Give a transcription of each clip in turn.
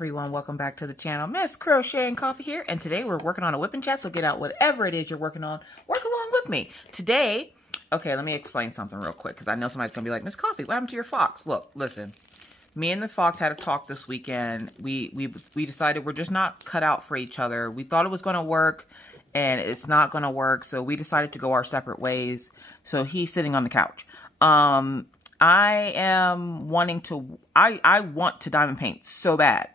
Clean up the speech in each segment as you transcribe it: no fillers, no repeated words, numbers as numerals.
everyone, welcome back to the channel. Miss Crocheting Coffee here, and today we're working on a Wip N Chat, so get out whatever it is you're working on, work along with me. Today, okay, let me explain something real quick, because I know somebody's going to be like, Miss Coffee, what happened to your fox? Look, listen, me and the fox had a talk this weekend. We decided we're just not cut out for each other. We thought it was going to work, and it's not going to work, so we decided to go our separate ways. So he's sitting on the couch. I am wanting to, I want to diamond paint so bad.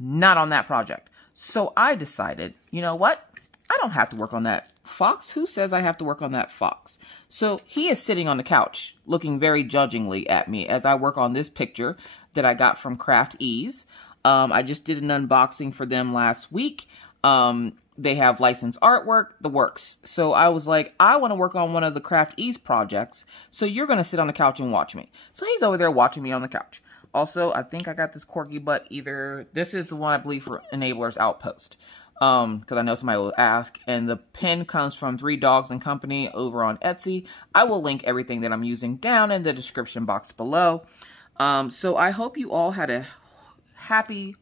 Not on that project. So I decided, you know what? I don't have to work on that fox. Who says I have to work on that fox? So he is sitting on the couch looking very judgingly at me as I work on this picture that I got from Craft Ease. I just did an unboxing for them last week. They have licensed artwork, the works. So I was like, I want to work on one of the Craft Ease projects. So you're going to sit on the couch and watch me. So he's over there watching me on the couch. Also, I think I got this corgi butt either. This is the one I believe for Enabler's Outpost. Because I know somebody will ask. And the pin comes from 3 Dogs and Company over on Etsy. I will link everything that I'm using down in the description box below. So I hope you all had a happy,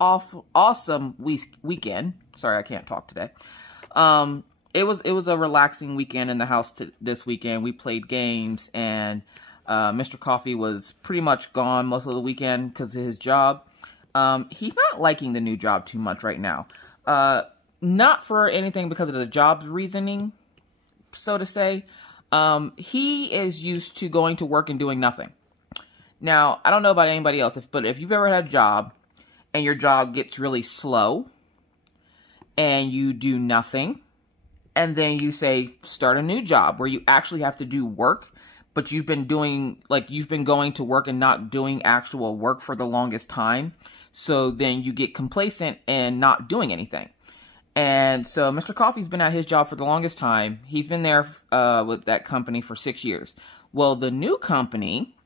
awesome weekend. Sorry, I can't talk today. It was a relaxing weekend in the house this weekend. We played games, and Mr. Coffee was pretty much gone most of the weekend because of his job. He's not liking the new job too much right now. Not for anything because of the job reasoning, so to say. He is used to going to work and doing nothing. Now, I don't know about anybody else, but if you've ever had a job and your job gets really slow and you do nothing, and then you say, start a new job where you actually have to do work, but you've been going to work and not doing actual work for the longest time. So then you get complacent and not doing anything. And so Mr. Coffee's been at his job for the longest time. He's been there with that company for 6 years. Well, the new company,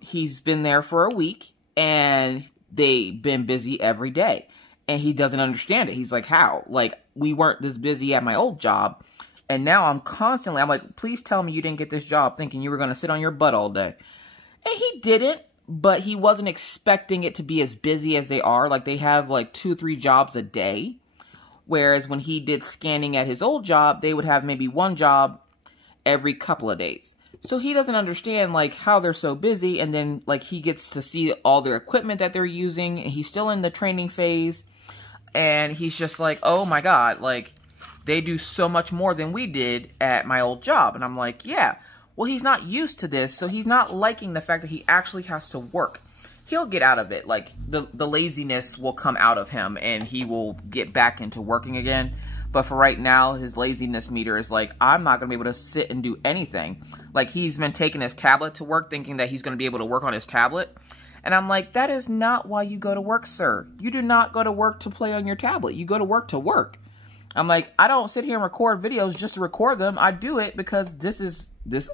he's been there for a week, and they've been busy every day. And he doesn't understand it. He's like, how? Like, we weren't this busy at my old job. And now I'm like, please tell me you didn't get this job thinking you were going to sit on your butt all day. And he didn't, but he wasn't expecting it to be as busy as they are. Like, they have like 2 or 3 jobs a day. Whereas when he did scanning at his old job, they would have maybe 1 job every couple of days. So he doesn't understand, like, how they're so busy. And then, like, he gets to see all their equipment that they're using. And he's still in the training phase. And he's just like, oh my God, like, they do so much more than we did at my old job. And I'm like, yeah. Well, he's not used to this, so he's not liking the fact that he actually has to work. He'll get out of it. Like, the laziness will come out of him, and he will get back into working again. But for right now, his laziness meter is like, I'm not going to be able to sit and do anything. Like, he's been taking his tablet to work, thinking that he's going to be able to work on his tablet. And I'm like, that is not why you go to work, sir. You do not go to work to play on your tablet. You go to work to work. I'm like, I don't sit here and record videos just to record them. I do it because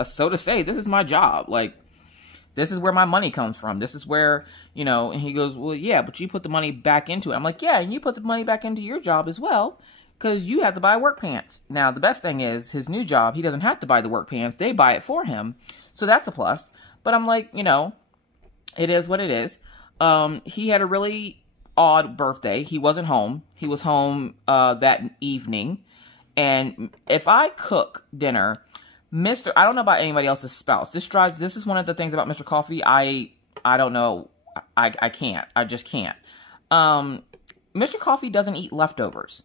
so to say, this is my job. Like, this is where my money comes from. This is where, you know, and he goes, well, yeah, but you put the money back into it. I'm like, yeah, and you put the money back into your job as well because you have to buy work pants. Now, the best thing is his new job, he doesn't have to buy the work pants. They buy it for him. So that's a plus. But I'm like, you know, it is what it is. He had a really odd birthday. He wasn't home. He was home that evening. And if I cook dinner, I don't know about anybody else's spouse. This is one of the things about Mr. Coffee. I don't know. I can't. I just can't. Mr. Coffee doesn't eat leftovers.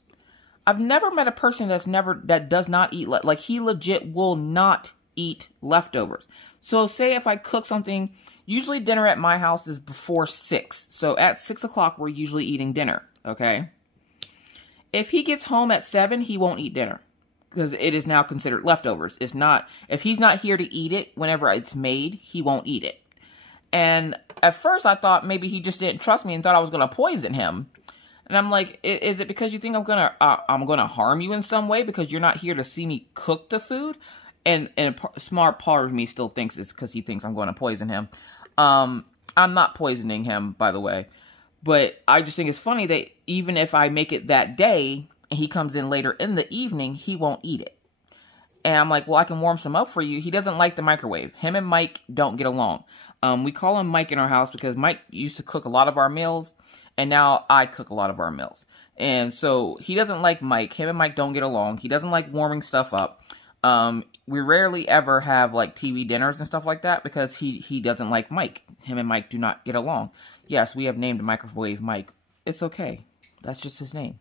I've never met a person that does not eat, like, he legit will not eat leftovers. So say if I cook something, usually dinner at my house is before 6. So at 6 o'clock, we're usually eating dinner, okay? If he gets home at 7, he won't eat dinner because it is now considered leftovers. It's not, if he's not here to eat it whenever it's made, he won't eat it. And at first I thought maybe he just didn't trust me and thought I was going to poison him. And I'm like, is it because you think I'm going to harm you in some way because you're not here to see me cook the food? And a smart part of me still thinks it's because he thinks I'm going to poison him. I'm not poisoning him, by the way. But I just think it's funny that even if I make it that day and he comes in later in the evening, he won't eat it. And I'm like, well, I can warm some up for you. He doesn't like the microwave. Him and Mike don't get along. We call him Mike in our house because Mike used to cook a lot of our meals, and now I cook a lot of our meals. And so he doesn't like Mike. Him and Mike don't get along. He doesn't like warming stuff up. We rarely ever have like TV dinners and stuff like that because he doesn't like Mike. Him and Mike do not get along. Yes, we have named Microwave Mike. It's okay. That's just his name.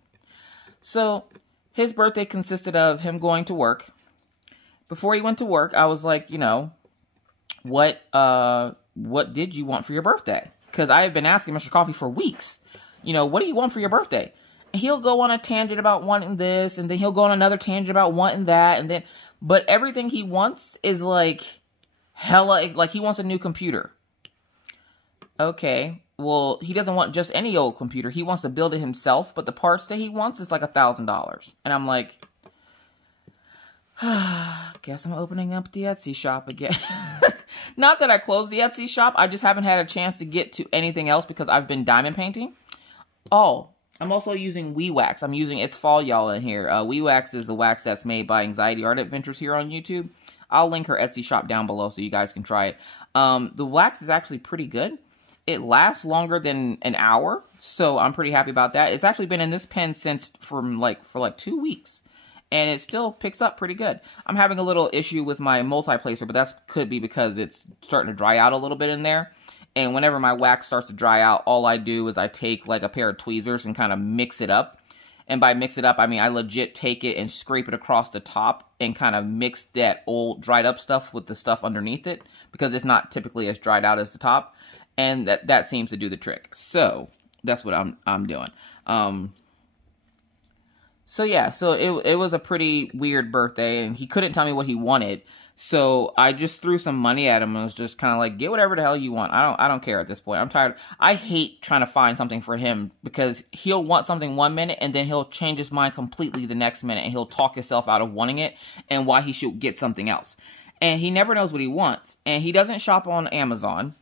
So his birthday consisted of him going to work. Before he went to work, I was like, you know, what did you want for your birthday? Because I have been asking Mr. Coffee for weeks, you know, what do you want for your birthday? And he'll go on a tangent about wanting this, and then he'll go on another tangent about wanting that, and then, but everything he wants is like hella, like he wants a new computer. Okay, well, he doesn't want just any old computer. He wants to build it himself, but the parts that he wants is like $1,000. And I'm like, guess I'm opening up the Etsy shop again. Not that I closed the Etsy shop. I just haven't had a chance to get to anything else because I've been diamond painting. Oh, I'm also using Wee Wax. I'm using It's Fall Y'all in here. Wee Wax is the wax that's made by Anxiety Art Adventures here on YouTube. I'll link her Etsy shop down below so you guys can try it. The wax is actually pretty good. It lasts longer than an hour, so I'm pretty happy about that. It's actually been in this pen for like 2 weeks. And it still picks up pretty good. I'm having a little issue with my multi-placer, but that could be because it's starting to dry out a little bit in there. And whenever my wax starts to dry out, all I do is I take like a pair of tweezers and kind of mix it up. And by mix it up, I mean I legit take it and scrape it across the top and kind of mix that old dried up stuff with the stuff underneath it. Because it's not typically as dried out as the top. And that seems to do the trick. So that's what I'm doing. So yeah, so it was a pretty weird birthday, and he couldn't tell me what he wanted. So I just threw some money at him and was just kind of like, get whatever the hell you want. I don't care at this point. I'm tired. I hate trying to find something for him because he'll want something 1 minute and then he'll change his mind completely the next minute, and he'll talk himself out of wanting it and why he should get something else. And he never knows what he wants, and he doesn't shop on Amazon.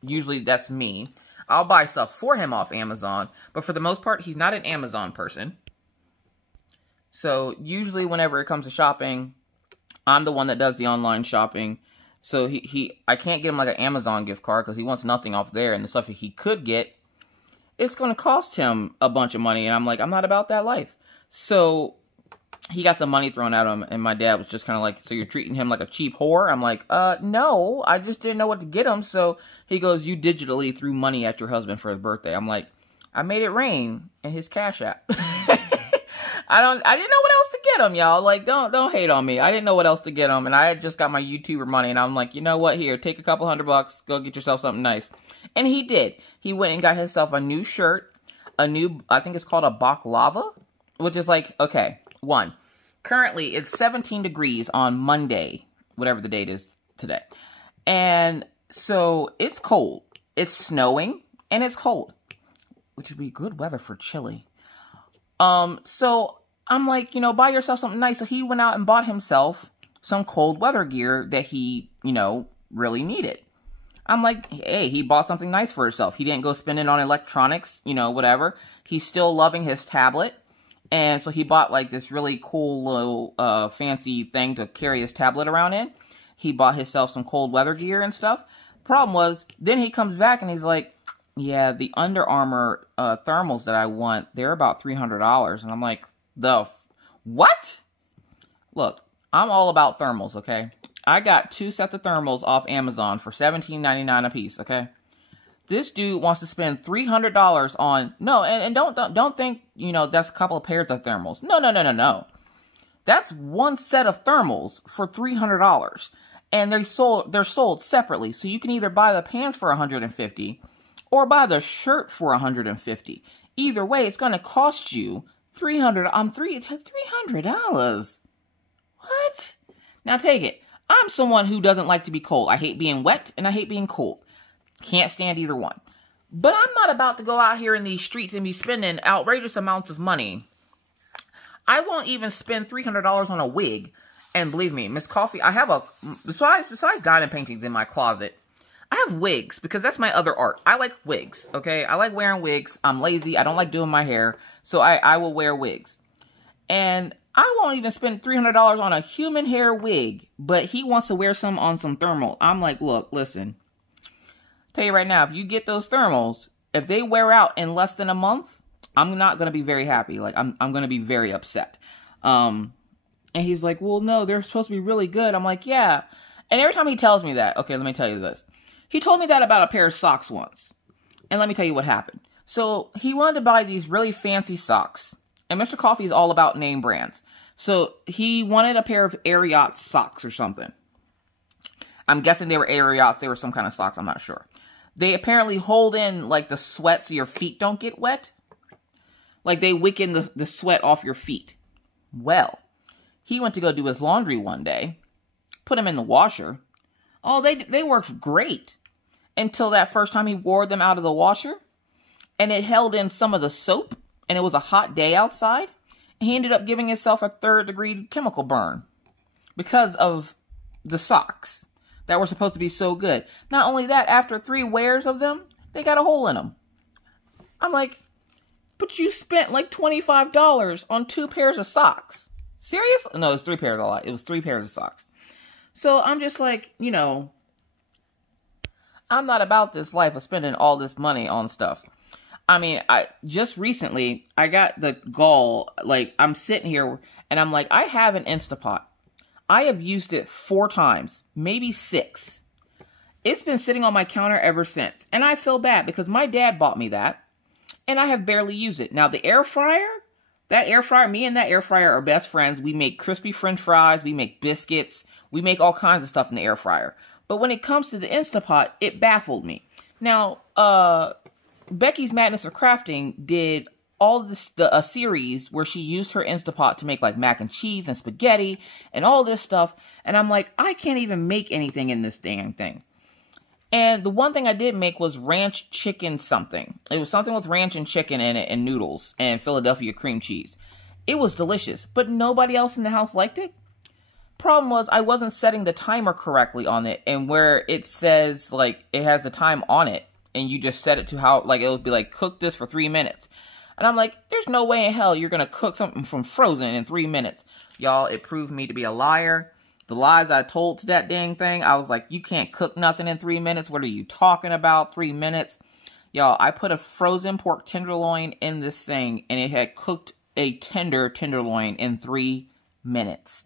Usually that's me. I'll buy stuff for him off Amazon, but for the most part, he's not an Amazon person. So usually whenever it comes to shopping, I'm the one that does the online shopping. So I can't get him like an Amazon gift card because he wants nothing off there. And the stuff that he could get, it's going to cost him a bunch of money. And I'm like, I'm not about that life. So he got some money thrown at him. And my dad was just kind of like, so you're treating him like a cheap whore? I'm like, no, I just didn't know what to get him. So he goes, you digitally threw money at your husband for his birthday. I'm like, I made it rain in his Cash App. I didn't know what else to get him, y'all. Like, don't hate on me. I didn't know what else to get him, and I had just got my YouTuber money, and I'm like, you know what? Here, take a couple $100, go get yourself something nice. And he did. He went and got himself a new shirt, I think it's called a baklava, which is like, okay, currently it's 17 degrees on Monday, whatever the date is today. And so it's cold. It's snowing, and it's cold, which would be good weather for chili. So I'm like, you know, buy yourself something nice. So he went out and bought himself some cold weather gear that he, you know, really needed. I'm like, hey, he bought something nice for himself. He didn't go spend it on electronics, you know, whatever. He's still loving his tablet. And so he bought like this really cool little, fancy thing to carry his tablet around in. He bought himself some cold weather gear and stuff. Problem was, then he comes back and he's like, yeah, the Under Armour thermals that I want, they're about $300. And I'm like, what? Look, I'm all about thermals, okay? I got 2 sets of thermals off Amazon for $17.99 a piece, okay? This dude wants to spend $300 on... No, and don't think, you know, that's a couple of pairs of thermals. No. That's one set of thermals for $300. And they're sold separately. So you can either buy the pants for $150 or buy the shirt for $150. Either way, it's going to cost you $300. $300. What? Now take it. I'm someone who doesn't like to be cold. I hate being wet and I hate being cold. Can't stand either one. But I'm not about to go out here in these streets and be spending outrageous amounts of money. I won't even spend $300 on a wig. And believe me, Miss Coffee, I have besides diamond paintings in my closet, I have wigs because that's my other art. I like wigs, okay? I like wearing wigs. I'm lazy. I don't like doing my hair. So I will wear wigs. And I won't even spend $300 on a human hair wig. But he wants to wear some on some thermal. I'm like, look, listen. Tell you right now, if you get those thermals, if they wear out in less than a month, I'm not going to be very happy. Like, I'm going to be very upset. And he's like, well, no, they're supposed to be really good. I'm like, yeah. And every time he tells me that, okay, let me tell you this. He told me that about a pair of socks once. And let me tell you what happened. So he wanted to buy these really fancy socks. And Mr. Coffee is all about name brands. So he wanted a pair of Ariat socks or something. I'm guessing they were Ariats. They were some kind of socks. I'm not sure. They apparently hold in like the sweat so your feet don't get wet. Like they wick in the sweat off your feet. Well, he went to go do his laundry one day. Put them in the washer. Oh, they worked great. Until that first time he wore them out of the washer. And it held in some of the soap. And it was a hot day outside. And he ended up giving himself a 3rd-degree chemical burn. Because of the socks. That were supposed to be so good. Not only that, after 3 wears of them, they got a hole in them. I'm like, but you spent like $25 on 2 pairs of socks. Serious? No, it was 3 pairs a lot. It was 3 pairs of socks. So I'm just like, you know, I'm not about this life of spending all this money on stuff. I mean, just recently, I got the gall, like, I'm sitting here, and I'm like, I have an Instapot. I have used it 4 times, maybe 6. It's been sitting on my counter ever since, and I feel bad, because my dad bought me that, and I have barely used it. Now, the air fryer, me and that air fryer are best friends. We make crispy French fries, we make biscuits, we make all kinds of stuff in the air fryer. But when it comes to the Instapot, it baffled me. Now, Becky's Madness of Crafting did all this, a series where she used her Instapot to make like mac and cheese and spaghetti and all this stuff. And I'm like, I can't even make anything in this dang thing. And the one thing I did make was ranch chicken something. It was something with ranch and chicken in it and noodles and Philadelphia cream cheese. It was delicious, but nobody else in the house liked it. Problem was, I wasn't setting the timer correctly on it, and where it says, like, it has the time on it, and you just set it to how, like, it would be like, cook this for 3 minutes. And I'm like, there's no way in hell you're gonna cook something from frozen in 3 minutes. Y'all, it proved me to be a liar. The lies I told to that dang thing, I was like, you can't cook nothing in 3 minutes. What are you talking about, 3 minutes? Y'all, I put a frozen pork tenderloin in this thing, and it had cooked a tenderloin in 3 minutes.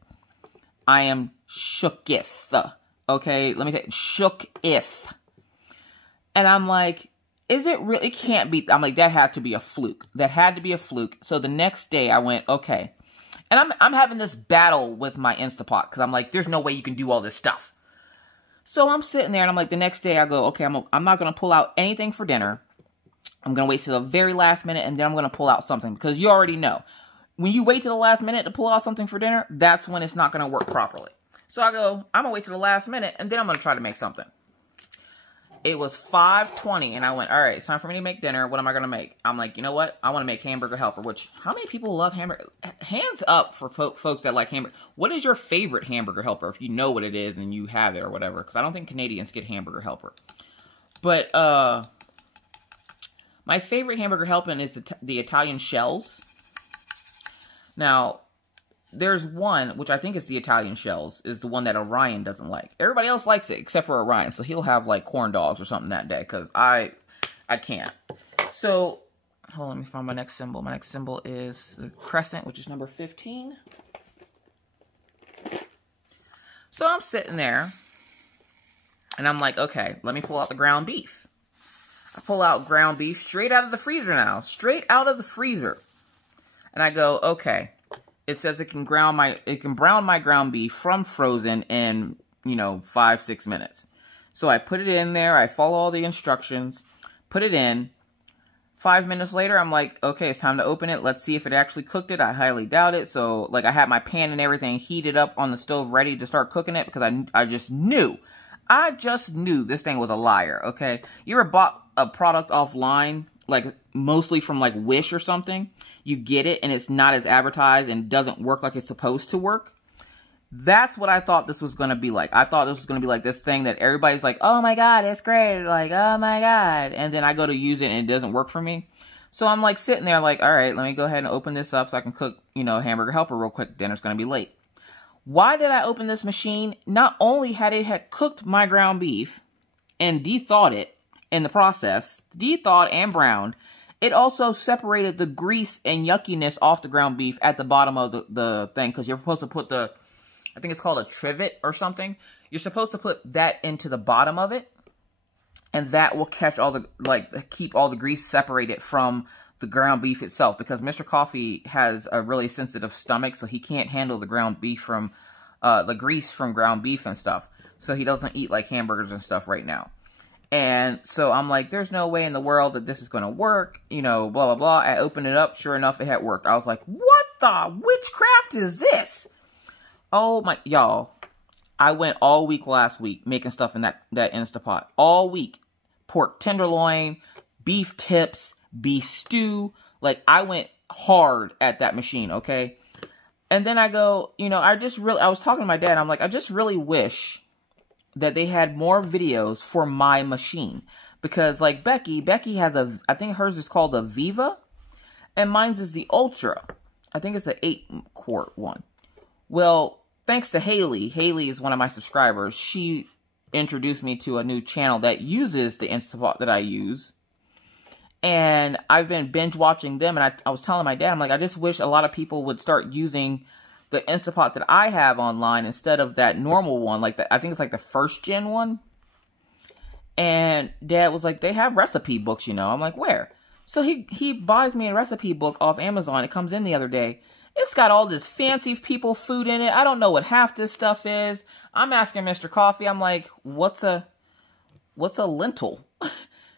I am shooketh. Okay, let me say shooketh. And I'm like, is it really? It can't be. I'm like, that had to be a fluke. That had to be a fluke. So the next day I went, okay. And I'm having this battle with my Instapot because I'm like, there's no way you can do all this stuff. So I'm sitting there and I'm like, the next day I go, okay, I'm not going to pull out anything for dinner. I'm going to wait till the very last minute and then I'm going to pull out something because you already know. When you wait till the last minute to pull out something for dinner, that's when it's not going to work properly. So I go, I'm going to wait till the last minute, and then I'm going to try to make something. It was 5:20, and I went, all right, it's time for me to make dinner. What am I going to make? I'm like, you know what? I want to make hamburger helper, which, how many people love hamburger? Hands up for folks that like hamburger. What is your favorite hamburger helper, if you know what it is and you have it or whatever? Because I don't think Canadians get hamburger helper. But my favorite hamburger helping is the Italian shells. Now, there's one, which I think is the Italian shells, is the one that Orion doesn't like. Everybody else likes it, except for Orion, so he'll have, like, corn dogs or something that day, because I can't. So, hold on, let me find my next symbol. My next symbol is the crescent, which is number 15. So, I'm sitting there, and I'm like, okay, let me pull out the ground beef. I pull out ground beef straight out of the freezer now. Straight out of the freezer. And I go, okay, it says it can brown my ground beef from frozen in, 5-6 minutes. So I put it in there. I follow all the instructions, put it in. 5 minutes later, I'm like, okay, it's time to open it. Let's see if it actually cooked it. I highly doubt it. So, like, I had my pan and everything heated up on the stove ready to start cooking it because I just knew this thing was a liar, okay? You ever bought a product offline, like, mostly from, like, Wish or something? You get it, and it's not as advertised and doesn't work like it's supposed to work. That's what I thought this was going to be like. I thought this was going to be like this thing that everybody's like, oh my God, it's great. Like, oh my God. And then I go to use it, and it doesn't work for me. So I'm, like, sitting there like, all right, let me go ahead and open this up so I can cook, hamburger helper real quick. Dinner's going to be late. Why did I open this machine? Not only had it cooked my ground beef and de-thawed it in the process, de-thawed and browned. It also separated the grease and yuckiness off the ground beef at the bottom of the thing, because you're supposed to put the, I think it's called a trivet or something. You're supposed to put that into the bottom of it, and that will catch all the, like, keep all the grease separated from the ground beef itself, because Mr. Coffee has a really sensitive stomach, so he can't handle the ground beef from, the grease from ground beef and stuff. So he doesn't eat, like, hamburgers and stuff right now. And so I'm like, there's no way in the world that this is going to work, you know, blah, blah, blah. I opened it up. Sure enough, it had worked. I was like, what the witchcraft is this? Oh, my, y'all. I went all week last week making stuff in that Instapot. All week. Pork tenderloin, beef tips, beef stew. Like, I went hard at that machine, okay? And then I go, you know, I was talking to my dad. I'm like, I just really wish that they had more videos for my machine. Because, like, Becky has I think hers is called a Viva. And mine's is the Ultra. I think it's an 8-quart one. Well, thanks to Haley. Haley is one of my subscribers. She introduced me to a new channel that uses the Instapot that I use. And I've been binge watching them. And I was telling my dad, I'm like, I just wish a lot of people would start using the Instapot that I have online instead of that normal one. Like, I think it's like the 1st gen one. And Dad was like, they have recipe books, you know. I'm like, where? So he buys me a recipe book off Amazon. It comes in the other day. It's got all this fancy people food in it. I don't know what half this stuff is. I'm asking Mr. Coffee. I'm like, what's a lentil?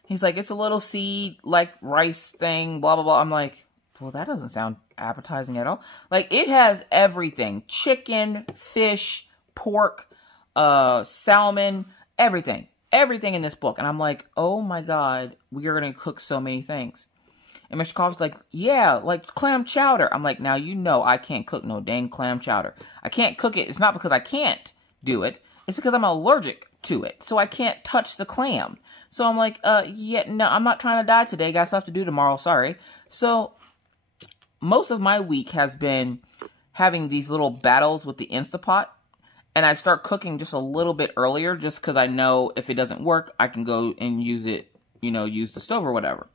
He's like, it's a little seed, like, rice thing, blah, blah, blah. I'm like, well, that doesn't sound appetizing at all. Like, it has everything. Chicken, fish, pork, salmon, everything. Everything in this book. And I'm like, oh my God, we are going to cook so many things. And Mr. Coffee's like, yeah, like clam chowder. I'm like, now you know I can't cook no dang clam chowder. I can't cook it. It's not because I can't do it. It's because I'm allergic to it. So I can't touch the clam. So I'm like, yeah, no, I'm not trying to die today. Got stuff to do tomorrow. Sorry. So most of my week has been having these little battles with the Instapot. And I start cooking just a little bit earlier just because I know if it doesn't work, I can go and use it, you know, use the stove or whatever.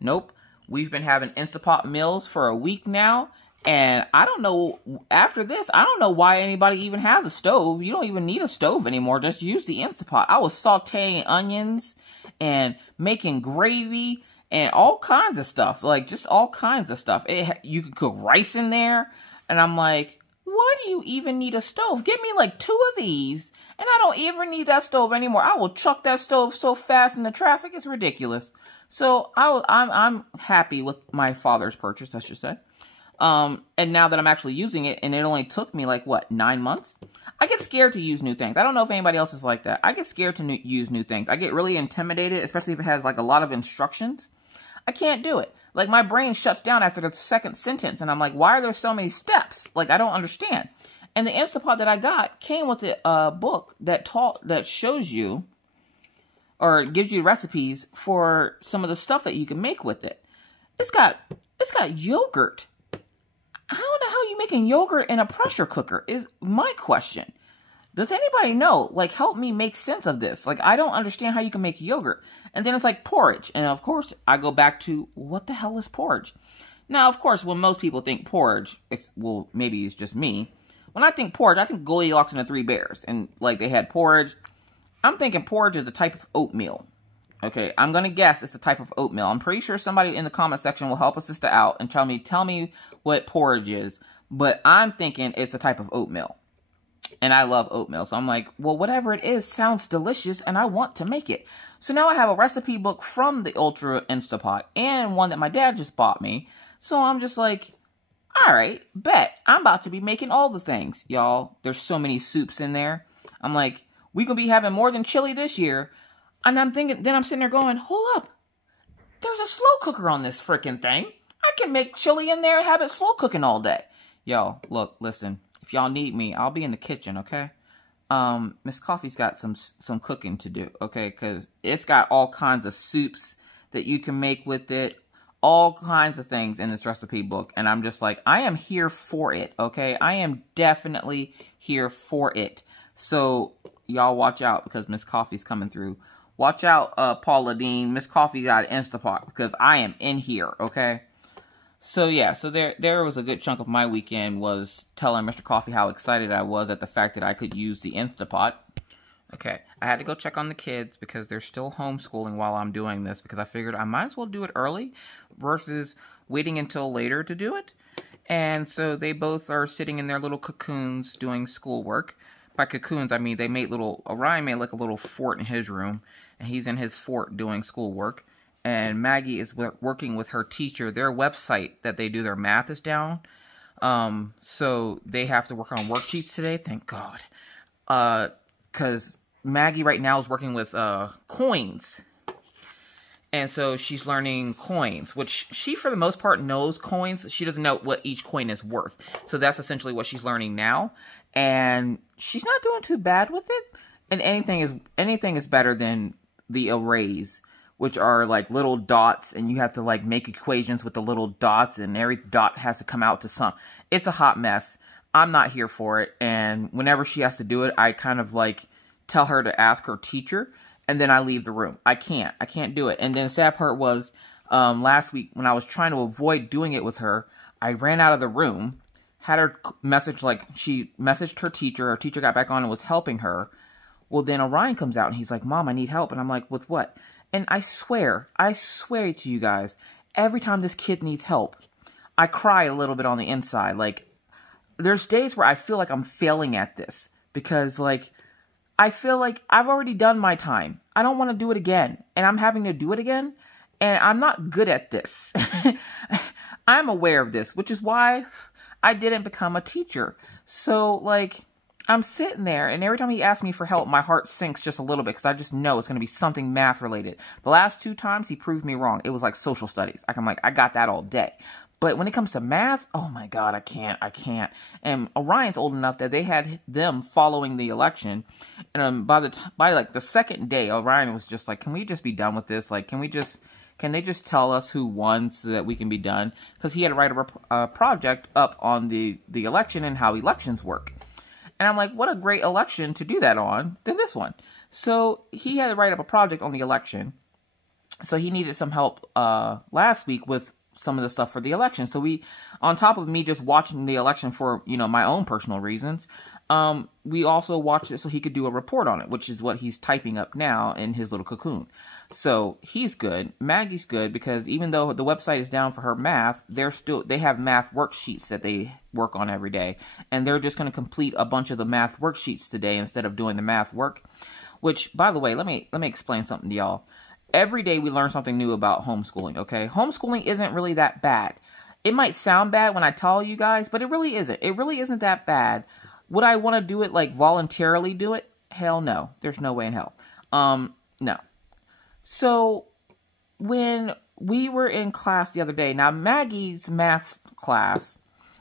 Nope. We've been having Instapot meals for a week now. And I don't know, after this, I don't know why anybody even has a stove. You don't even need a stove anymore. Just use the Instapot. I was sauteing onions and making gravy and all kinds of stuff. Like, just all kinds of stuff. You could cook rice in there. And I'm like, why do you even need a stove? Give me like 2 of these, and I don't even need that stove anymore. I will chuck that stove so fast in the traffic, it's ridiculous. So I'm happy with my father's purchase, I should say. And now that I'm actually using it, and it only took me like, what, 9 months? I get scared to use new things. I don't know if anybody else is like that. I get scared to use new things. I get really intimidated, especially if it has like a lot of instructions. I can't do it. Like, my brain shuts down after the 2nd sentence, and I'm like, why are there so many steps? Like, I don't understand. And the Instapot that I got came with a book that shows you, or gives you recipes for some of the stuff that you can make with it. It's got yogurt. How the hell are you making yogurt in a pressure cooker is my question. Does anybody know? Like, help me make sense of this. Like, I don't understand how you can make yogurt. And then it's like porridge. And of course, I go back to, what the hell is porridge? Now, of course, when most people think porridge, well, maybe it's just me. When I think porridge, I think Goldilocks and the 3 Bears. And, like, they had porridge. I'm thinking porridge is a type of oatmeal. Okay, I'm going to guess it's a type of oatmeal. I'm pretty sure somebody in the comment section will help a sister out and tell me what porridge is. But I'm thinking it's a type of oatmeal. And I love oatmeal. So I'm like, well, whatever it is sounds delicious and I want to make it. So now I have a recipe book from the Ultra Instapot and one that my dad just bought me. So I'm just like, all right, bet. I'm about to be making all the things, y'all. There's so many soups in there. I'm like, we could be having more than chili this year. And I'm thinking, then I'm sitting there going, hold up. There's a slow cooker on this freaking thing. I can make chili in there and have it slow cooking all day. Y'all, look, listen. If y'all need me, I'll be in the kitchen, okay? Miss Coffee's got some cooking to do, okay? Because it's got all kinds of soups that you can make with it. All kinds of things in this recipe book. And I'm just like, I am here for it, okay? I am definitely here for it. So, y'all watch out because Miss Coffee's coming through Watch out, Paula Dean. Miss Coffee got Instapot because I am in here, okay? So, yeah. So, there was a good chunk of my weekend was telling Mr. Coffee how excited I was at the fact that I could use the Instapot. Okay. I had to go check on the kids because they're still homeschooling while I'm doing this because I figured I might as well do it early versus waiting until later to do it. And so, they both are sitting in their little cocoons doing schoolwork. By cocoons, I mean they made Orion made like a little fort in his room, and he's in his fort doing schoolwork. And Maggie is working with her teacher. Their website that they do their math is down. So they have to work on worksheets today, thank God. Because Maggie right now is working with coins. And so she's learning coins, which she, for the most part, knows coins. She doesn't know what each coin is worth. So that's essentially what she's learning now. And she's not doing too bad with it. And anything is better than the arrays, which are like little dots. And you have to like make equations with the little dots. And every dot has to come out to some. It's a hot mess. I'm not here for it. And whenever she has to do it, I kind of like tell her to ask her teacher. And then I leave the room. I can't do it. And then the sad part was, last week when I was trying to avoid doing it with her, I ran out of the room, had her message, like, she messaged her teacher got back on and was helping her. Well, then Orion comes out and he's like, Mom, I need help. And I'm like, with what? And I swear to you guys, every time this kid needs help, I cry a little bit on the inside. Like, there's days where I feel like I'm failing at this because, like, I feel like I've already done my time. I don't want to do it again. And I'm having to do it again. And I'm not good at this. I'm aware of this, which is why I didn't become a teacher. So, like, I'm sitting there, and every time he asks me for help, my heart sinks just a little bit, because I just know it's going to be something math-related. The last 2 times, he proved me wrong. It was like social studies. I'm like, I got that all day. But when it comes to math, oh my God, I can't. And Orion's old enough that they had them following the election. And by like the second day, Orion was just like, can we just be done with this? Like, can they just tell us who won so that we can be done? Because he had to write a project up on the election and how elections work. And I'm like, what a great election to do that on than this one. So he had to write up a project on the election. So he needed some help last week with some of the stuff for the election. So on top of me just watching the election for, my own personal reasons, we also watched it so he could do a report on it, which is what he's typing up now in his little cocoon. So he's good. Maggie's good because even though the website is down for her math, they have math worksheets that they work on every day. And they're just going to complete a bunch of the math worksheets today instead of doing the math work, which, by the way, let me explain something to y'all. Every day we learn something new about homeschooling, okay? Homeschooling isn't really that bad. It might sound bad when I tell you guys, but it really isn't. It really isn't that bad. Would I want to do it, like, voluntarily do it? Hell no. There's no way in hell. No. So, when we were in class the other day, now Maggie's math class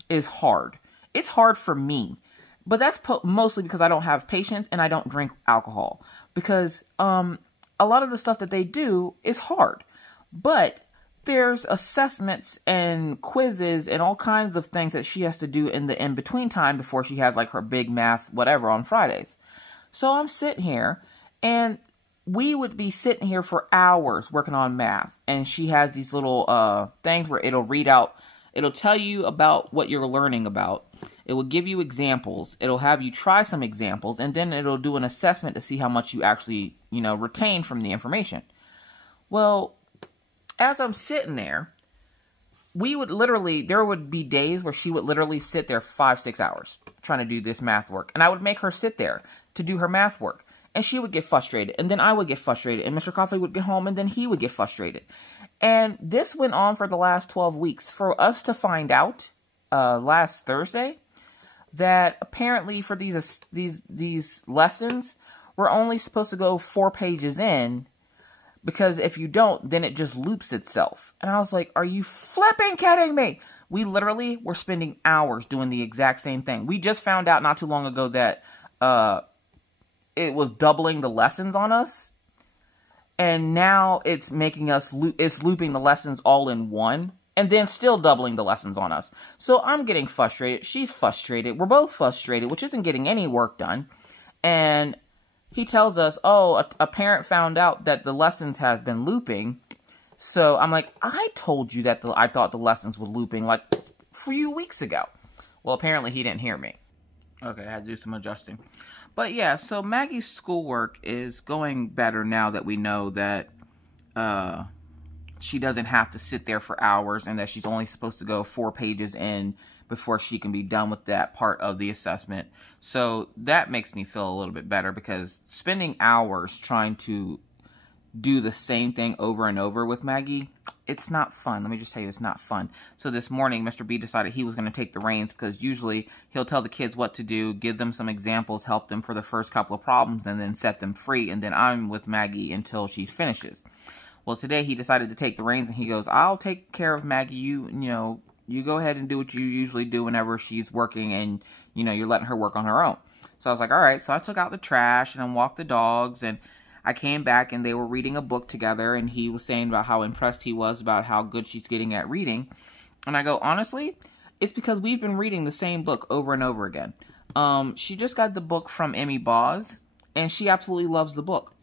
is hard. It's hard for me. But that's mostly because I don't have patience and I don't drink alcohol. Because, a lot of the stuff that they do is hard, but there's assessments and quizzes and all kinds of things that she has to do in the in-between time before she has like her big math whatever on Fridays. So I'm sitting here and we would be sitting here for hours working on math, and she has these little things where it'll tell you about what you're learning about. It will give you examples. It'll have you try some examples, and then it'll do an assessment to see how much you actually, retain from the information. Well, as I'm sitting there, there would be days where she would literally sit there 5-6 hours trying to do this math work. And I would make her sit there to do her math work. And she would get frustrated. And then I would get frustrated. And Mr. Coffee would get home, and then he would get frustrated. And this went on for the last 12 weeks. For us to find out last Thursday that apparently for these lessons, we're only supposed to go 4 pages in, because if you don't, then it just loops itself. And I was like, are you flipping kidding me? We literally were spending hours doing the exact same thing. We just found out not too long ago that it was doubling the lessons on us. And now it's making us, it's looping the lessons all in one. And then still doubling the lessons on us. So I'm getting frustrated. She's frustrated. We're both frustrated, which isn't getting any work done. And he tells us, oh, a parent found out that the lessons have been looping. So I'm like, I told you that I thought the lessons were looping like a few weeks ago. Well, apparently he didn't hear me. Okay, I had to do some adjusting. But yeah, so Maggie's schoolwork is going better now that we know that she doesn't have to sit there for hours and that she's only supposed to go 4 pages in before she can be done with that part of the assessment. So that makes me feel a little bit better, because spending hours trying to do the same thing over and over with Maggie, it's not fun. Let me just tell you, it's not fun. So this morning, Mr. B decided he was going to take the reins, because usually he'll tell the kids what to do, give them some examples, help them for the first couple of problems, and then set them free. And then I'm with Maggie until she finishes. Well, today he decided to take the reins, and he goes, I'll take care of Maggie. You go ahead and do what you usually do whenever she's working, and, you're letting her work on her own. So I was like, all right. So I took out the trash and I walked the dogs, and I came back and they were reading a book together, and he was saying about how impressed he was about how good she's getting at reading. And I go, honestly, it's because we've been reading the same book over and over again. She just got the book from Emmy Boz, and she absolutely loves the book.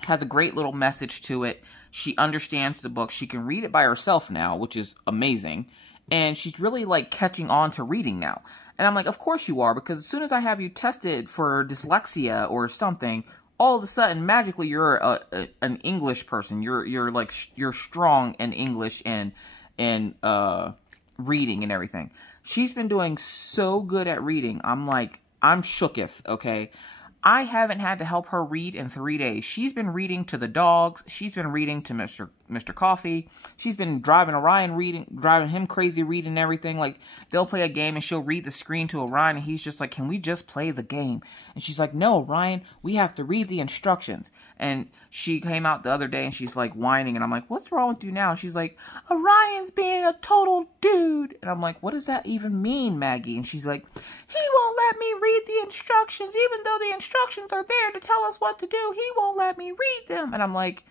Has a great little message to it. She understands the book. She can read it by herself now, which is amazing. And she's really like catching on to reading now. And I'm like, of course you are, because as soon as I have you tested for dyslexia or something, all of a sudden, magically, you're an English person. You're strong in English and reading and everything. She's been doing so good at reading. I'm shooketh, okay? I haven't had to help her read in 3 days. She's been reading to the dogs. She's been reading to Mr. Coffee. She's been driving Orion driving him crazy reading everything. Like, they'll play a game and she'll read the screen to Orion, and he's just like, can we just play the game? And she's like, no, Orion, we have to read the instructions. And she came out the other day and she's like whining, and I'm like, what's wrong with you now? And she's like, Orion's being a total dude. And I'm like, what does that even mean, Maggie? And she's like, he won't let me read the instructions, even though the instructions are there to tell us what to do. He won't let me read them. And I'm like,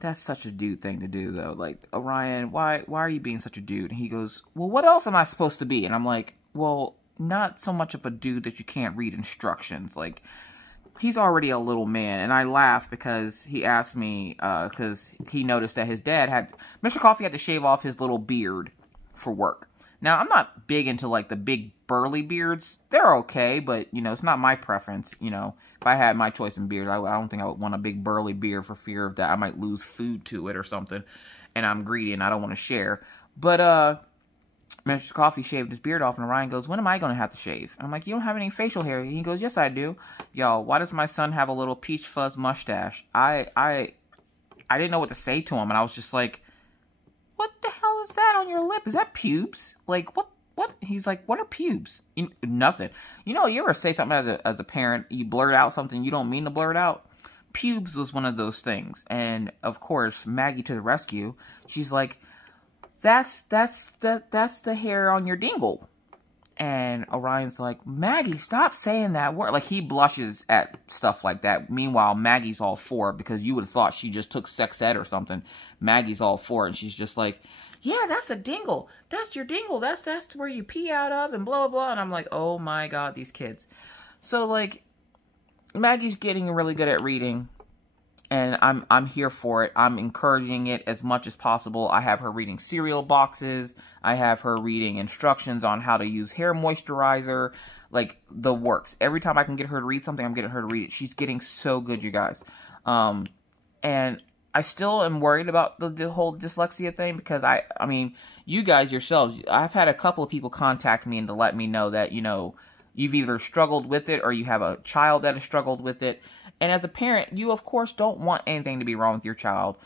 that's such a dude thing to do, though. Like, Orion, why are you being such a dude? And he goes, well, what else am I supposed to be? And I'm like, well, not so much of a dude that you can't read instructions. Like, he's already a little man. And I laughed because he asked me, because he noticed that his dad Mr. Coffee had to shave off his little beard for work. Now, I'm not big into, like, the big burly beards. They're okay, but, it's not my preference. If I had my choice in beard, I don't think I would want a big burly beard for fear of that I might lose food to it or something. And I'm greedy and I don't want to share. But, Mr. Coffee shaved his beard off, and Orion goes, when am I going to have to shave? And I'm like, you don't have any facial hair. And he goes, yes, I do. Y'all, why does my son have a little peach fuzz mustache? I didn't know what to say to him, and I was just like, what the hell is that on your lip? Is that pubes? Like, what? He's like, what are pubes? Nothing. You ever say something as a parent, you blurt out something you don't mean to blurt out? Pubes was one of those things. And, of course, Maggie to the rescue. She's like, that's the hair on your dingle. And Orion's like, Maggie, stop saying that word. Like, he blushes at stuff like that. Meanwhile, Maggie's all for it, because you would have thought she just took sex ed or something. Maggie's all for it, and she's just like, yeah, that's a dingle. That's your dingle. That's where you pee out of, and blah, blah. And I'm like, oh my God, these kids. So, like, Maggie's getting really good at reading, and I'm here for it. I'm encouraging it as much as possible. I have her reading cereal boxes. I have her reading instructions on how to use hair moisturizer. Like, the works. Every time I can get her to read something, I'm getting her to read it. She's getting so good, you guys. And I still am worried about the whole dyslexia thing, because I mean, you guys yourselves, I've had a couple of people contact me and to let me know that, you've either struggled with it or you have a child that has struggled with it. And as a parent, you, of course, don't want anything to be wrong with your child.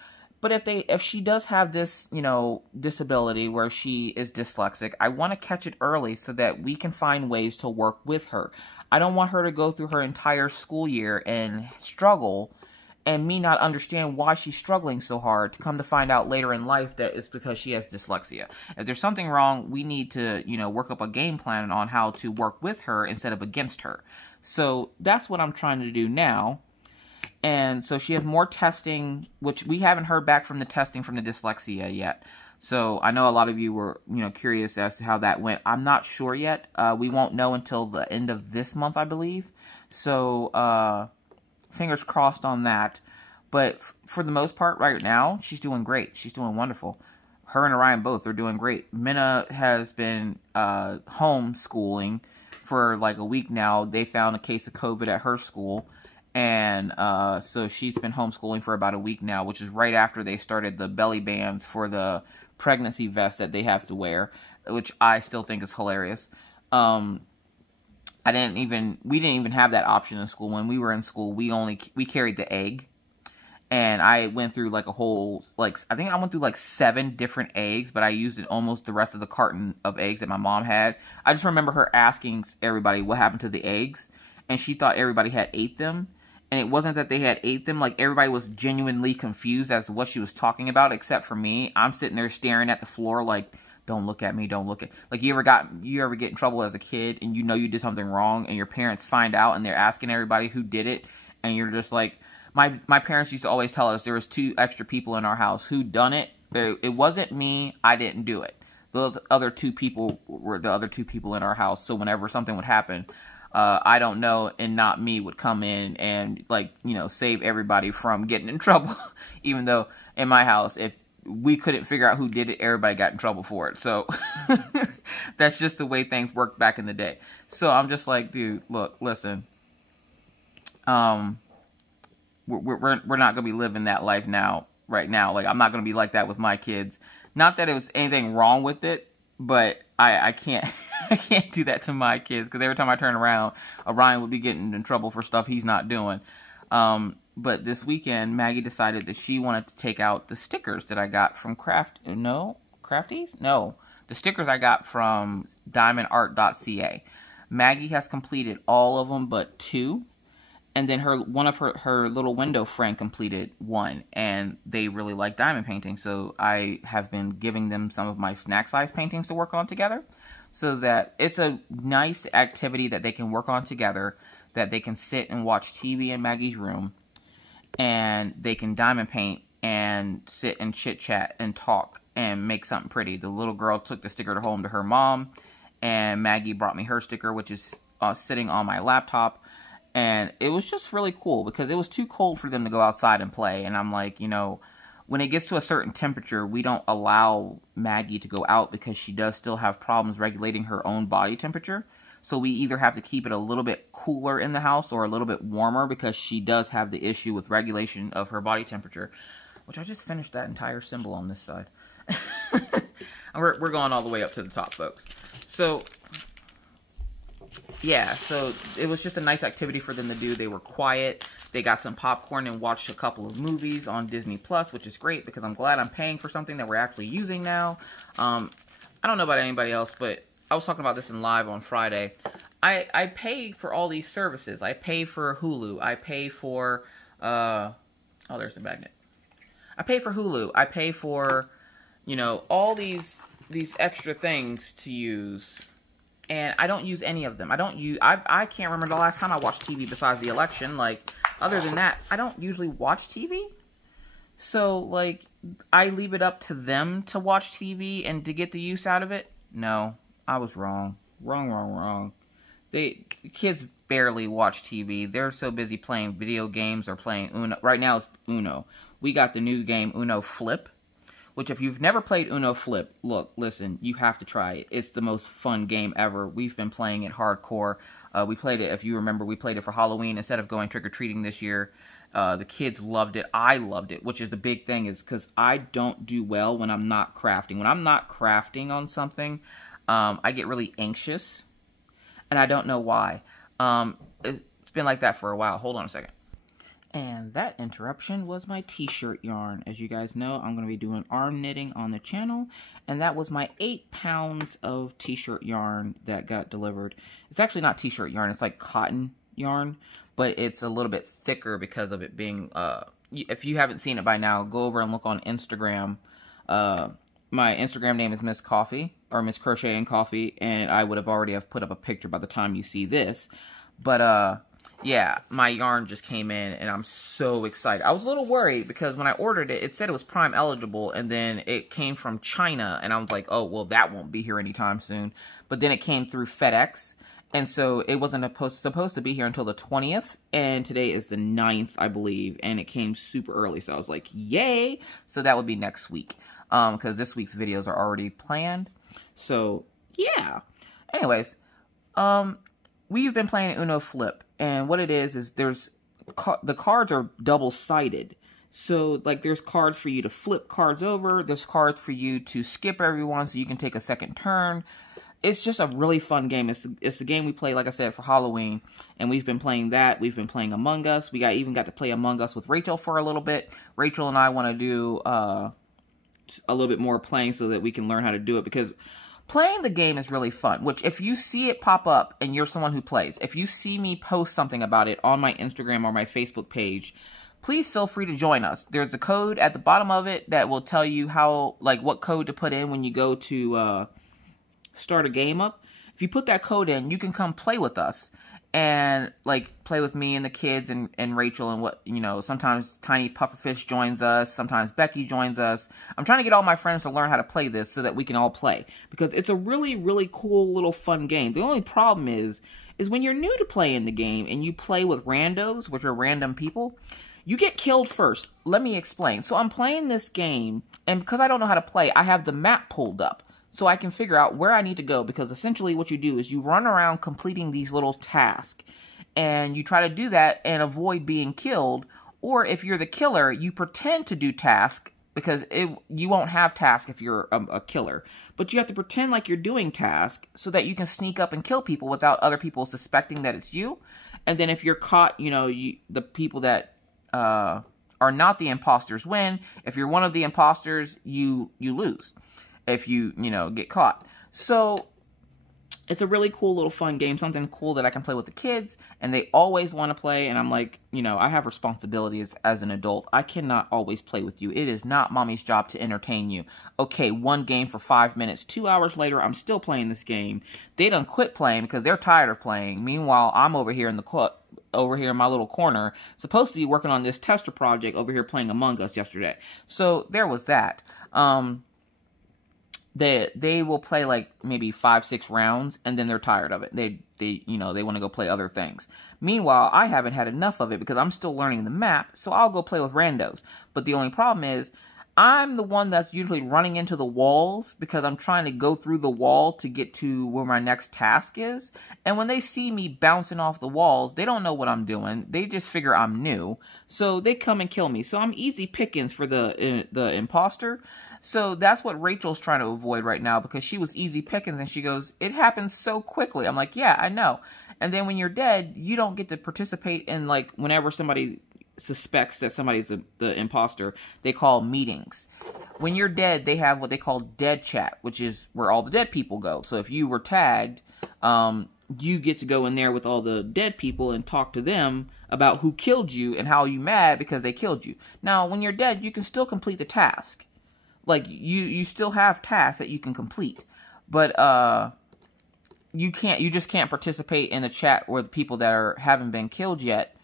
But if she does have this, disability where she is dyslexic, I want to catch it early so that we can find ways to work with her. I don't want her to go through her entire school year and struggle, and me not understand why she's struggling so hard, to come to find out later in life that it's because she has dyslexia. If there's something wrong, we need to, work up a game plan on how to work with her instead of against her. So that's what I'm trying to do now. And so she has more testing, which we haven't heard back from the testing from the dyslexia yet. So I know a lot of you were, curious as to how that went. I'm not sure yet. We won't know until the end of this month, I believe. So, fingers crossed on that. But for the most part, right now, she's doing great. She's doing wonderful. Her and Orion both are doing great. Minna has been homeschooling for like a week now. They found a case of COVID at her school. And so she's been homeschooling for about a week now, which is right after they started the belly bands for the pregnancy vest that they have to wear, which I still think is hilarious. We didn't even have that option in school. When we were in school, we carried the egg. And I went through like a whole, like, I think I went through like 7 different eggs, but I used it almost the rest of the carton of eggs that my mom had. I just remember her asking everybody what happened to the eggs, and she thought everybody had ate them. And it wasn't that they had ate them, like everybody was genuinely confused as to what she was talking about, except for me. I'm sitting there staring at the floor like, don't look at me, don't look at, like you ever get in trouble as a kid and you know you did something wrong and your parents find out and they're asking everybody who did it, and you're just like, My parents used to always tell us there was 2 extra people in our house who done it. It wasn't me. I didn't do it. Those other 2 people were the other 2 people in our house. So whenever something would happen, I don't know, and not me would come in and, like, you know, save everybody from getting in trouble. Even though in my house, if we couldn't figure out who did it, everybody got in trouble for it. So that's just the way things worked back in the day. So I'm just like, dude, look, listen. We're not going to be living that life right now. Like, I'm not going to be like that with my kids. Not that it was anything wrong with it, but I can't, I can't do that to my kids, because every time I turn around, Orion would be getting in trouble for stuff he's not doing. But this weekend, Maggie decided that she wanted to take out the stickers that I got from Crafties? No, the stickers I got from diamondart.ca. Maggie has completed all of them but 2. And then one of her little window friend completed 1, and they really like diamond painting. So I have been giving them some of my snack size paintings to work on together, so that it's a nice activity that they can work on together, that they can sit and watch TV in Maggie's room, and they can diamond paint and sit and chit chat and talk and make something pretty. The little girl took the sticker home to her mom, and Maggie brought me her sticker, which is sitting on my laptop. And it was just really cool, because it was too cold for them to go outside and play. And I'm like, you know, when it gets to a certain temperature, we don't allow Maggie to go out, because she does still have problems regulating her own body temperature. So we either have to keep it a little bit cooler in the house or a little bit warmer, because she does have the issue with regulation of her body temperature. Which I just finished that entire symbol on this side. We're going all the way up to the top, folks. So yeah, so it was just a nice activity for them to do. They were quiet. They got some popcorn and watched a couple of movies on Disney Plus, which is great, because I'm glad I'm paying for something that we're actually using now. I don't know about anybody else, but I was talking about this in live on Friday. I pay for all these services. I pay for Hulu. I pay for, oh, there's the magnet. I pay for Hulu. I pay for, you know, all these extra things to use. And I don't use any of them. I can't remember the last time I watched TV besides the election. Like, other than that, I don't usually watch TV. So, like, I leave it up to them to watch TV and to get the use out of it. No, I was wrong. Wrong. Kids barely watch TV. They're so busy playing video games or playing Uno. Right now it's Uno. We got the new game Uno Flip, which, if you've never played Uno Flip, look, listen, you have to try it. It's the most fun game ever. We've been playing it hardcore. We played it, if you remember, we played it for Halloween instead of going trick-or-treating this year. The kids loved it. I loved it, which is the big thing, is because I don't do well when I'm not crafting. When I'm not crafting on something, I get really anxious, and I don't know why. It's been like that for a while. Hold on a second. And that interruption was my t-shirt yarn. As you guys know, I'm going to be doing arm knitting on the channel. And that was my 8 pounds of t-shirt yarn that got delivered. It's actually not t-shirt yarn. It's like cotton yarn. But it's a little bit thicker because of it being... if you haven't seen it by now, go over and look on Instagram. My Instagram name is Miss Coffee, or Miss Crocheting Coffee. And I would have already put up a picture by the time you see this. But, yeah, my yarn just came in, and I'm so excited. I was a little worried, because when I ordered it, it said it was Prime eligible, and then it came from China, and I was like, oh, well, that won't be here anytime soon. But then it came through FedEx, And so it wasn't supposed to be here until the 20th. And today is the 9th, I believe. And it came super early. So I was like, yay. So that would be next week. Because this week's videos are already planned. So, yeah. Anyways, we've been playing Uno Flip. And what it is the cards are double-sided. So, like, there's cards for you to flip cards over. There's cards for you to skip everyone so you can take a second turn. It's just a really fun game. It's the game we play, like I said, for Halloween. And we've been playing that. We've been playing Among Us. We even got to play Among Us with Rachel for a little bit. Rachel and I want to do a little bit more playing so that we can learn how to do it. Because playing the game is really fun. Which, if you see it pop up and you're someone who plays, if you see me post something about it on my Instagram or my Facebook page, please feel free to join us. There's a code at the bottom of it that will tell you what code to put in when you go to start a game up. If you put that code in, you can come play with us and like play with me and the kids and Rachel and sometimes Tiny Pufferfish joins us, sometimes Becky joins us. I'm trying to get all my friends to learn how to play this so that we can all play, because it's a really, really cool little fun game. The only problem is when you're new to playing the game and you play with randos, which are random people, you get killed first. Let me explain. So I'm playing this game, and because I don't know how to play, I have the map pulled up so I can figure out where I need to go, because essentially what you do is you run around completing these little tasks, and you try to do that and avoid being killed. Or if you're the killer, you pretend to do task, because you won't have task if you're a killer. But you have to pretend like you're doing task so that you can sneak up and kill people without other people suspecting that it's you. And then if you're caught, the people that are not the imposters win. If you're one of the imposters, you lose if you get caught. So it's a really cool little fun game, something cool that I can play with the kids, and they always want to play, and I'm like, I have responsibilities as an adult. I cannot always play with you. It is not mommy's job to entertain you. Okay, one game for 5 minutes. 2 hours later, I'm still playing this game. They done quit playing because they're tired of playing. Meanwhile, I'm over here in my little corner, supposed to be working on this tester project over here playing Among Us yesterday. So there was that. They will play like maybe 5-6 rounds, and then they're tired of it. They want to go play other things. Meanwhile, I haven't had enough of it because I'm still learning the map, so I'll go play with randos. But the only problem is, I'm the one that's usually running into the walls because I'm trying to go through the wall to get to where my next task is. And when they see me bouncing off the walls, they don't know what I'm doing. They just figure I'm new. So they come and kill me. So I'm easy pickings for the imposter. So that's what Rachel's trying to avoid right now, because she was easy pickings and she goes, it happens so quickly. I'm like, yeah, I know. And then when you're dead, you don't get to participate in, like, whenever somebody suspects that somebody's the imposter, they call meetings. When you're dead, they have what they call dead chat, which is where all the dead people go. So if you were tagged, you get to go in there with all the dead people and talk to them about who killed you and how you mad because they killed you. Now, when you're dead, you can still complete the task. Like, you still have tasks that you can complete. But you just can't participate in the chat where the people that haven't been killed yet,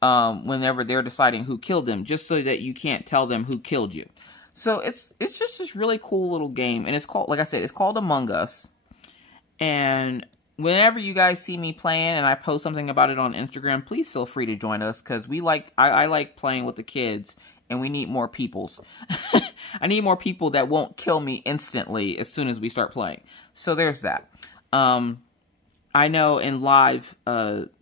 whenever they're deciding who killed them, just so that you can't tell them who killed you. So it's just this really cool little game, and it's called, like I said, it's called Among Us. And whenever you guys see me playing and I post something about it on Instagram, please feel free to join us, because I like playing with the kids, and we need more peoples. I need more people that won't kill me instantly as soon as we start playing. So there's that. I know in live,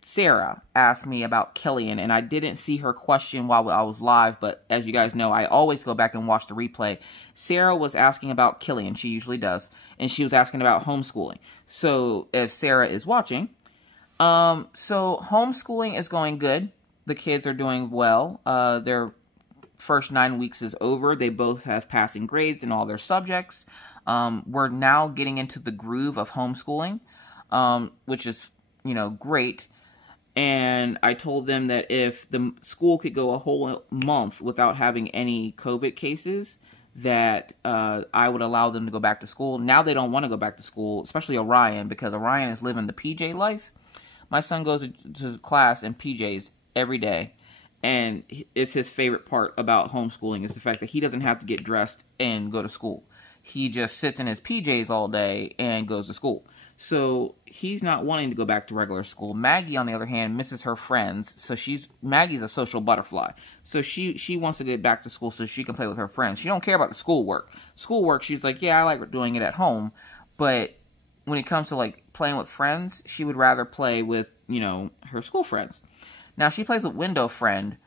Sarah asked me about Killian, and I didn't see her question while I was live, but as you guys know, I always go back and watch the replay. Sarah was asking about Killian, she usually does, and she was asking about homeschooling. So if Sarah is watching, so homeschooling is going good. The kids are doing well. Their first 9 weeks is over. They both have passing grades in all their subjects. We're now getting into the groove of homeschooling, which is, great. And I told them that if the school could go a whole month without having any COVID cases, that I would allow them to go back to school. Now they don't want to go back to school, especially Orion, because Orion is living the PJ life. My son goes to class in PJs every day. And it's his favorite part about homeschooling is the fact that he doesn't have to get dressed and go to school. He just sits in his PJs all day and goes to school. So he's not wanting to go back to regular school. Maggie, on the other hand, misses her friends. So Maggie's a social butterfly. So she wants to get back to school so she can play with her friends. She don't care about the schoolwork. Schoolwork, she's like, yeah, I like doing it at home. But when it comes to like playing with friends, she would rather play with, you know, her school friends. Now she plays with Window Friend,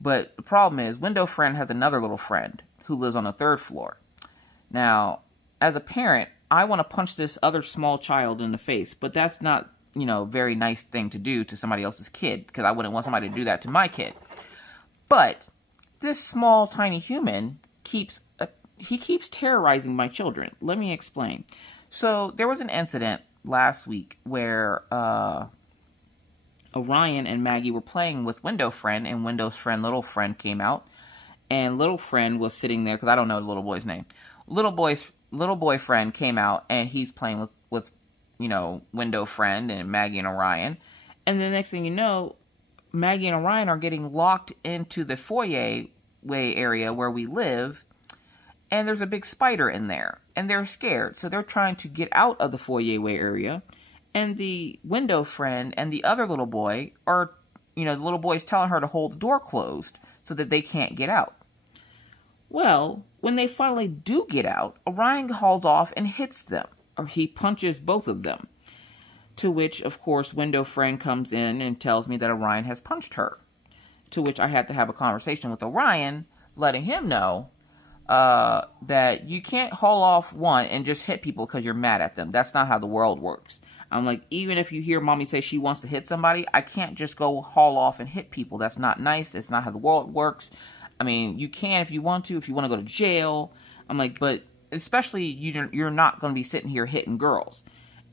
but the problem is Window Friend has another little friend who lives on the 3rd floor. Now, as a parent, I want to punch this other small child in the face, but that's not, you know, a very nice thing to do to somebody else's kid, because I wouldn't want somebody to do that to my kid. But this small, tiny human keeps terrorizing my children. Let me explain. So there was an incident last week where Orion and Maggie were playing with Window Friend, and Window Friend, little friend, came out, and little friend was sitting there, because I don't know the little boy's name. Little boy friend came out, and he's playing with you know, Window Friend and Maggie and Orion. And the next thing you know, Maggie and Orion are getting locked into the foyer way area where we live, and there's a big spider in there, and they're scared. So they're trying to get out of the foyer way area, and the Window Friend and the other little boy are, you know, the little boy's telling her to hold the door closed so that they can't get out. Well, when they finally do get out, Orion hauls off and hits them, or he punches both of them. To which, of course, Window Friend comes in and tells me that Orion has punched her. To which I had to have a conversation with Orion, letting him know that you can't haul off one and just hit people because you're mad at them. That's not how the world works. I'm like, even if you hear mommy say she wants to hit somebody, I can't just go haul off and hit people. That's not nice. That's not how the world works. I mean, you can if you want to go to jail. I'm like, but especially you're not going to be sitting here hitting girls.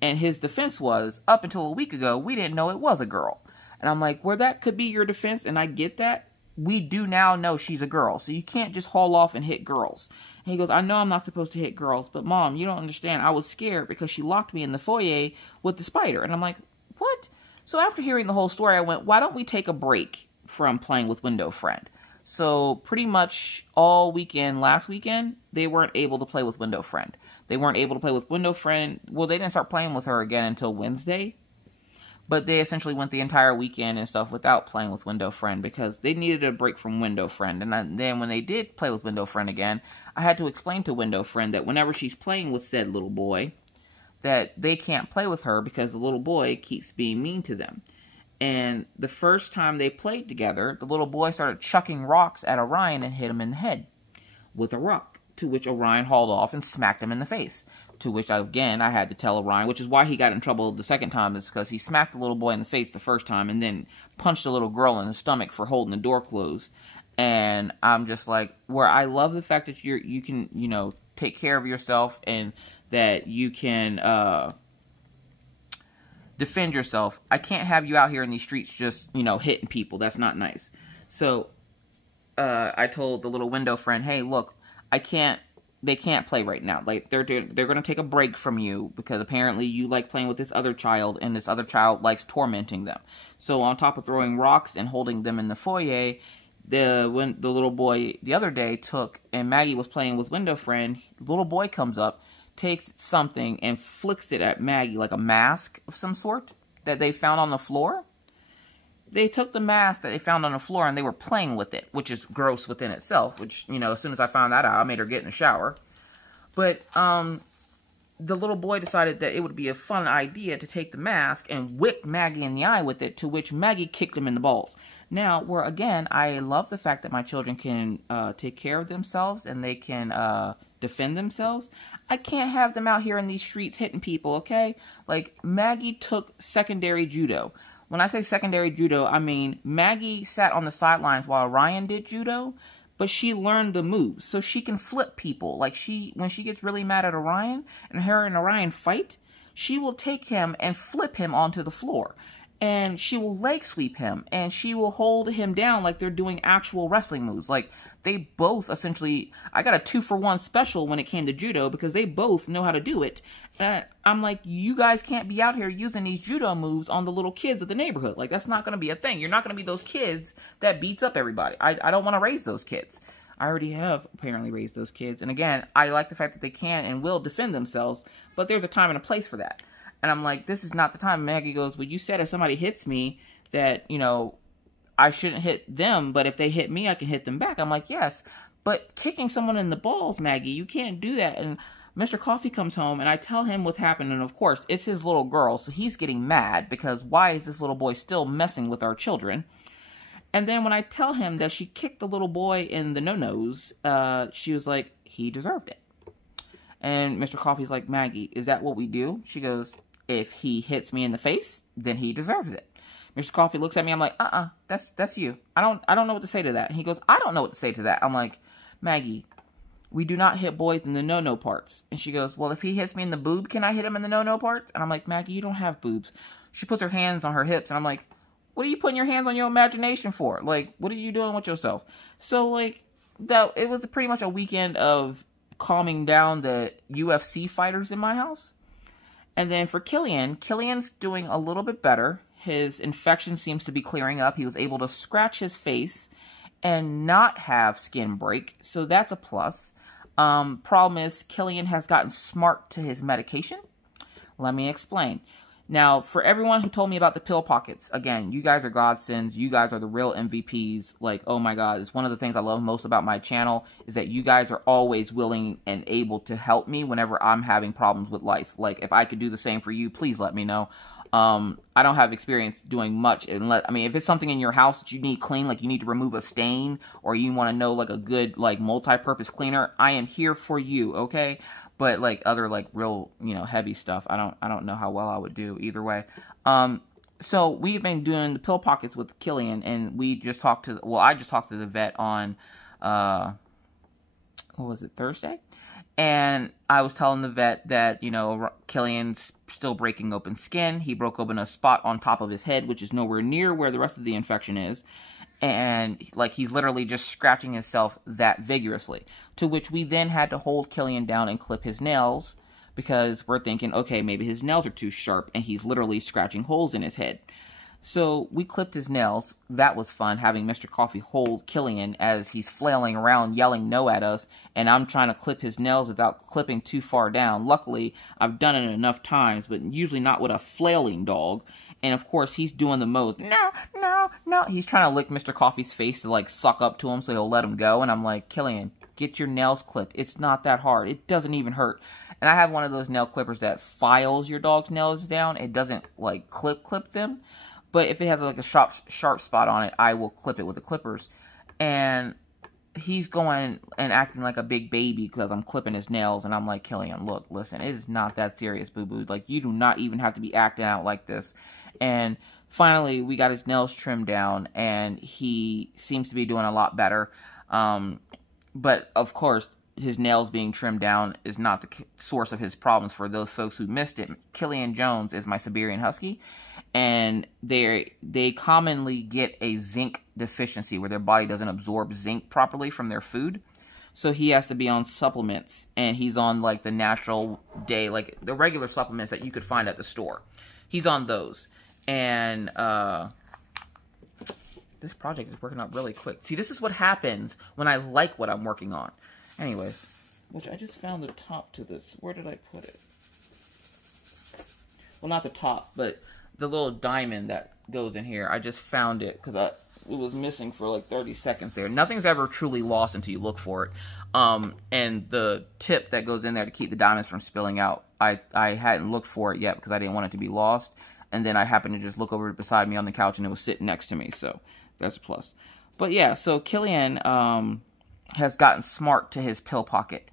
And his defense was, up until a week ago, we didn't know it was a girl. And I'm like, where that could be your defense, and I get that, we do now know she's a girl. So you can't just haul off and hit girls. And he goes, I know I'm not supposed to hit girls, but Mom, you don't understand. I was scared because she locked me in the foyer with the spider. And I'm like, what? So after hearing the whole story, I went, why don't we take a break from playing with Window Friend? So pretty much all weekend, last weekend, they weren't able to play with Window Friend. They weren't able to play with Window Friend. Well, they didn't start playing with her again until Wednesday. But they essentially went the entire weekend and stuff without playing with Window Friend because they needed a break from Window Friend. And then when they did play with Window Friend again, I had to explain to Window Friend that whenever she's playing with said little boy, that they can't play with her because the little boy keeps being mean to them. And the first time they played together, the little boy started chucking rocks at Orion and hit him in the head with a rock, to which Orion hauled off and smacked him in the face. To which, again, I had to tell Orion, which is why he got in trouble the second time, is because he smacked the little boy in the face the first time and then punched a little girl in the stomach for holding the door closed. And I'm just like, where I love the fact that you can, you know, take care of yourself and that you can, defend yourself. I can't have you out here in these streets just, you know, hitting people. That's not nice. So, I told the little Window Friend, hey, look, they can't play right now. Like, they're going to take a break from you because apparently you like playing with this other child and this other child likes tormenting them. So, on top of throwing rocks and holding them in the foyer, when the little boy the other day took, and Maggie was playing with Window Friend, the little boy comes up, takes something and flicks it at Maggie, like a mask of some sort that they found on the floor. They took the mask that they found on the floor and they were playing with it, which is gross within itself, which, you know, as soon as I found that out, I made her get in the shower. But, the little boy decided that it would be a fun idea to take the mask and whip Maggie in the eye with it, to which Maggie kicked him in the balls. Now, where, again, I love the fact that my children can take care of themselves and they can defend themselves. I can't have them out here in these streets hitting people, okay? Like, Maggie took secondary judo. When I say secondary judo, I mean Maggie sat on the sidelines while Orion did judo, but she learned the moves, so she can flip people. Like, when she gets really mad at Orion, and her and Orion fight, she will take him and flip him onto the floor. And she will leg sweep him, and she will hold him down like they're doing actual wrestling moves. Like, they both essentially, I got a 2-for-1 special when it came to judo, because they both know how to do it. And I'm like, you guys can't be out here using these judo moves on the little kids of the neighborhood. Like, that's not going to be a thing. You're not going to be those kids that beats up everybody. I don't want to raise those kids. I already have apparently raised those kids. And again, I like the fact that they can and will defend themselves, but there's a time and a place for that. And I'm like, this is not the time. Maggie goes, well, you said if somebody hits me that, you know, I shouldn't hit them, but if they hit me, I can hit them back. I'm like, yes, but kicking someone in the balls, Maggie, you can't do that. And Mr. Coffee comes home, and I tell him what's happened, and of course, it's his little girl, so he's getting mad, because why is this little boy still messing with our children? And then when I tell him that she kicked the little boy in the no-nos, she was like, he deserved it. And Mr. Coffee's like, Maggie, is that what we do? She goes, if he hits me in the face, then he deserves it. Mr. Coffee looks at me, I'm like, that's you. I don't know what to say to that. And he goes, I don't know what to say to that. I'm like, Maggie, we do not hit boys in the no-no parts. And she goes, well, if he hits me in the boob, can I hit him in the no-no parts? And I'm like, Maggie, you don't have boobs. She puts her hands on her hips, and I'm like, what are you putting your hands on your imagination for? Like, what are you doing with yourself? So, like, it was pretty much a weekend of calming down the UFC fighters in my house. And then for Killian's doing a little bit better. His infection seems to be clearing up. He was able to scratch his face and not have skin break. So that's a plus. Problem is, Killian has gotten smart to his medication. Let me explain. Now, for everyone who told me about the pill pockets, again, you guys are godsends. You guys are the real MVPs. Like, oh my God, it's one of the things I love most about my channel is that you guys are always willing and able to help me whenever I'm having problems with life. Like, if I could do the same for you, please let me know. I don't have experience doing much unless, I mean, if it's something in your house that you need clean, like you need to remove a stain, or you want to know like a good, like, multi-purpose cleaner, I am here for you, okay? But like other like real, you know, heavy stuff, I don't know how well I would do either way. So we've been doing the pill pockets with Killian, and we just talked to, well, I just talked to the vet on, what was it, Thursday? And I was telling the vet that, you know, Killian's still breaking open skin. He broke open a spot on top of his head, which is nowhere near where the rest of the infection is. And, like, he's literally just scratching himself that vigorously. To which we then had to hold Killian down and clip his nails, because we're thinking, okay, maybe his nails are too sharp, and he's literally scratching holes in his head. So we clipped his nails. That was fun, having Mr. Coffee hold Killian as he's flailing around, yelling no at us, and I'm trying to clip his nails without clipping too far down. Luckily, I've done it enough times, but usually not with a flailing dog. And of course, he's doing the most, no. He's trying to lick Mr. Coffee's face to, like, suck up to him so he'll let him go. And I'm like, Killian, get your nails clipped. It's not that hard. It doesn't even hurt. And I have one of those nail clippers that files your dog's nails down. It doesn't, like, clip them. But if it has, like, a sharp spot on it, I will clip it with the clippers. And he's going and acting like a big baby because I'm clipping his nails. And I'm like, Killian, look, listen, it is not that serious, boo-boo. Like, you do not even have to be acting out like this. And finally, we got his nails trimmed down, and he seems to be doing a lot better. But, of course, his nails being trimmed down is not the source of his problems. For those folks who missed it, Killian Jones is my Siberian Husky, and they commonly get a zinc deficiency where their body doesn't absorb zinc properly from their food. So he has to be on supplements, and he's on, like, the natural day, like, the regular supplements that you could find at the store. He's on those. And, this project is working out really quick. See, this is what happens when I like what I'm working on. Anyways, which I just found the top to this. Where did I put it? Well, not the top, but the little diamond that goes in here. I just found it because it was missing for like 30 seconds there. Nothing's ever truly lost until you look for it. And the tip that goes in there to keep the diamonds from spilling out, I hadn't looked for it yet because I didn't want it to be lost. And then I happened to just look over beside me on the couch, and it was sitting next to me. So that's a plus. But yeah, so Killian has gotten smart to his pill pocket.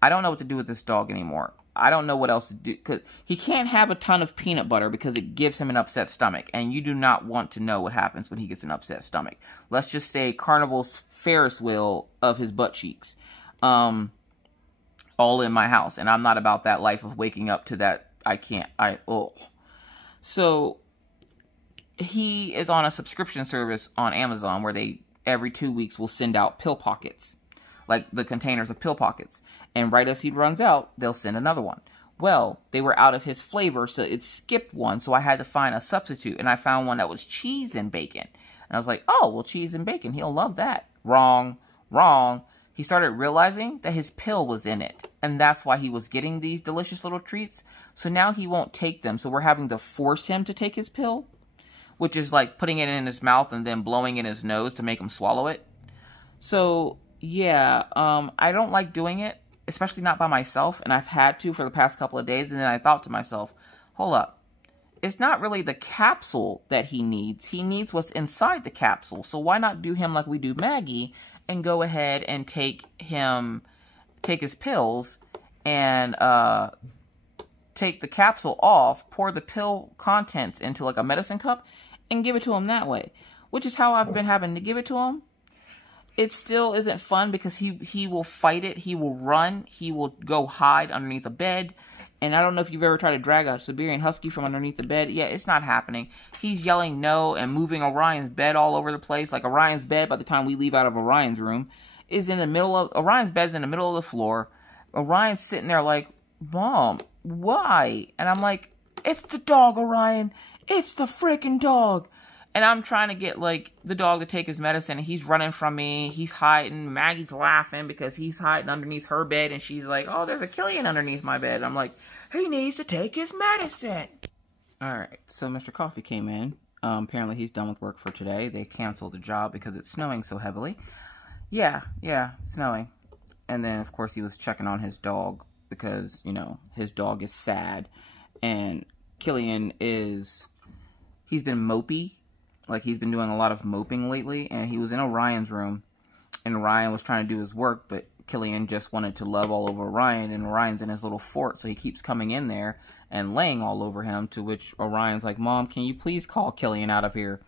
I don't know what to do with this dog anymore. I don't know what else to do, because he can't have a ton of peanut butter because it gives him an upset stomach. And you do not want to know what happens when he gets an upset stomach. Let's just say Carnival's Ferris wheel of his butt cheeks. All in my house. And I'm not about that life of waking up to that. I can't. So he is on a subscription service on Amazon where they every 2 weeks will send out pill pockets, like the containers of pill pockets. And right as he runs out, they'll send another one. Well, they were out of his flavor, so it skipped one, so I had to find a substitute. And I found one that was cheese and bacon. And I was like, oh, well, cheese and bacon, he'll love that. Wrong. He started realizing that his pill was in it. and that's why he was getting these delicious little treats. So now he won't take them. So we're having to force him to take his pill, which is like putting it in his mouth and then blowing in his nose to make him swallow it. So yeah, I don't like doing it, especially not by myself, and I've had to for the past couple of days. And then I thought to myself, hold up, it's not really the capsule that he needs what's inside the capsule. So why not do him like we do Maggie and go ahead and take his pills and take the capsule off, pour the pill contents into like a medicine cup and give it to him that way, which is how I've been having to give it to him. It still isn't fun because he will fight it. He will run. He will go hide underneath a bed. And I don't know if you've ever tried to drag a Siberian Husky from underneath the bed. Yeah, it's not happening. He's yelling no and moving Orion's bed all over the place. Like Orion's bed, by the time we leave out of Orion's room, is in the middle of... Orion's bed's in the middle of the floor. Orion's sitting there like, Mom, why? And I'm like, it's the dog, Orion. It's the freaking dog. And I'm trying to get, like, the dog to take his medicine. And he's running from me. He's hiding. Maggie's laughing because he's hiding underneath her bed. And she's like, oh, there's a Killian underneath my bed. And I'm like, he needs to take his medicine. All right. So Mr. Coffee came in. Apparently he's done with work for today. They canceled the job because it's snowing so heavily. Yeah, snowing. And then, of course, he was checking on his dog because, you know, his dog is sad. And Killian is... He's been mopey. Like, he's been doing a lot of moping lately, and he was in Orion's room, and Orion was trying to do his work, but Killian just wanted to love all over Orion, and Orion's in his little fort, so he keeps coming in there and laying all over him, to which Orion's like, Mom, can you please call Killian out of here?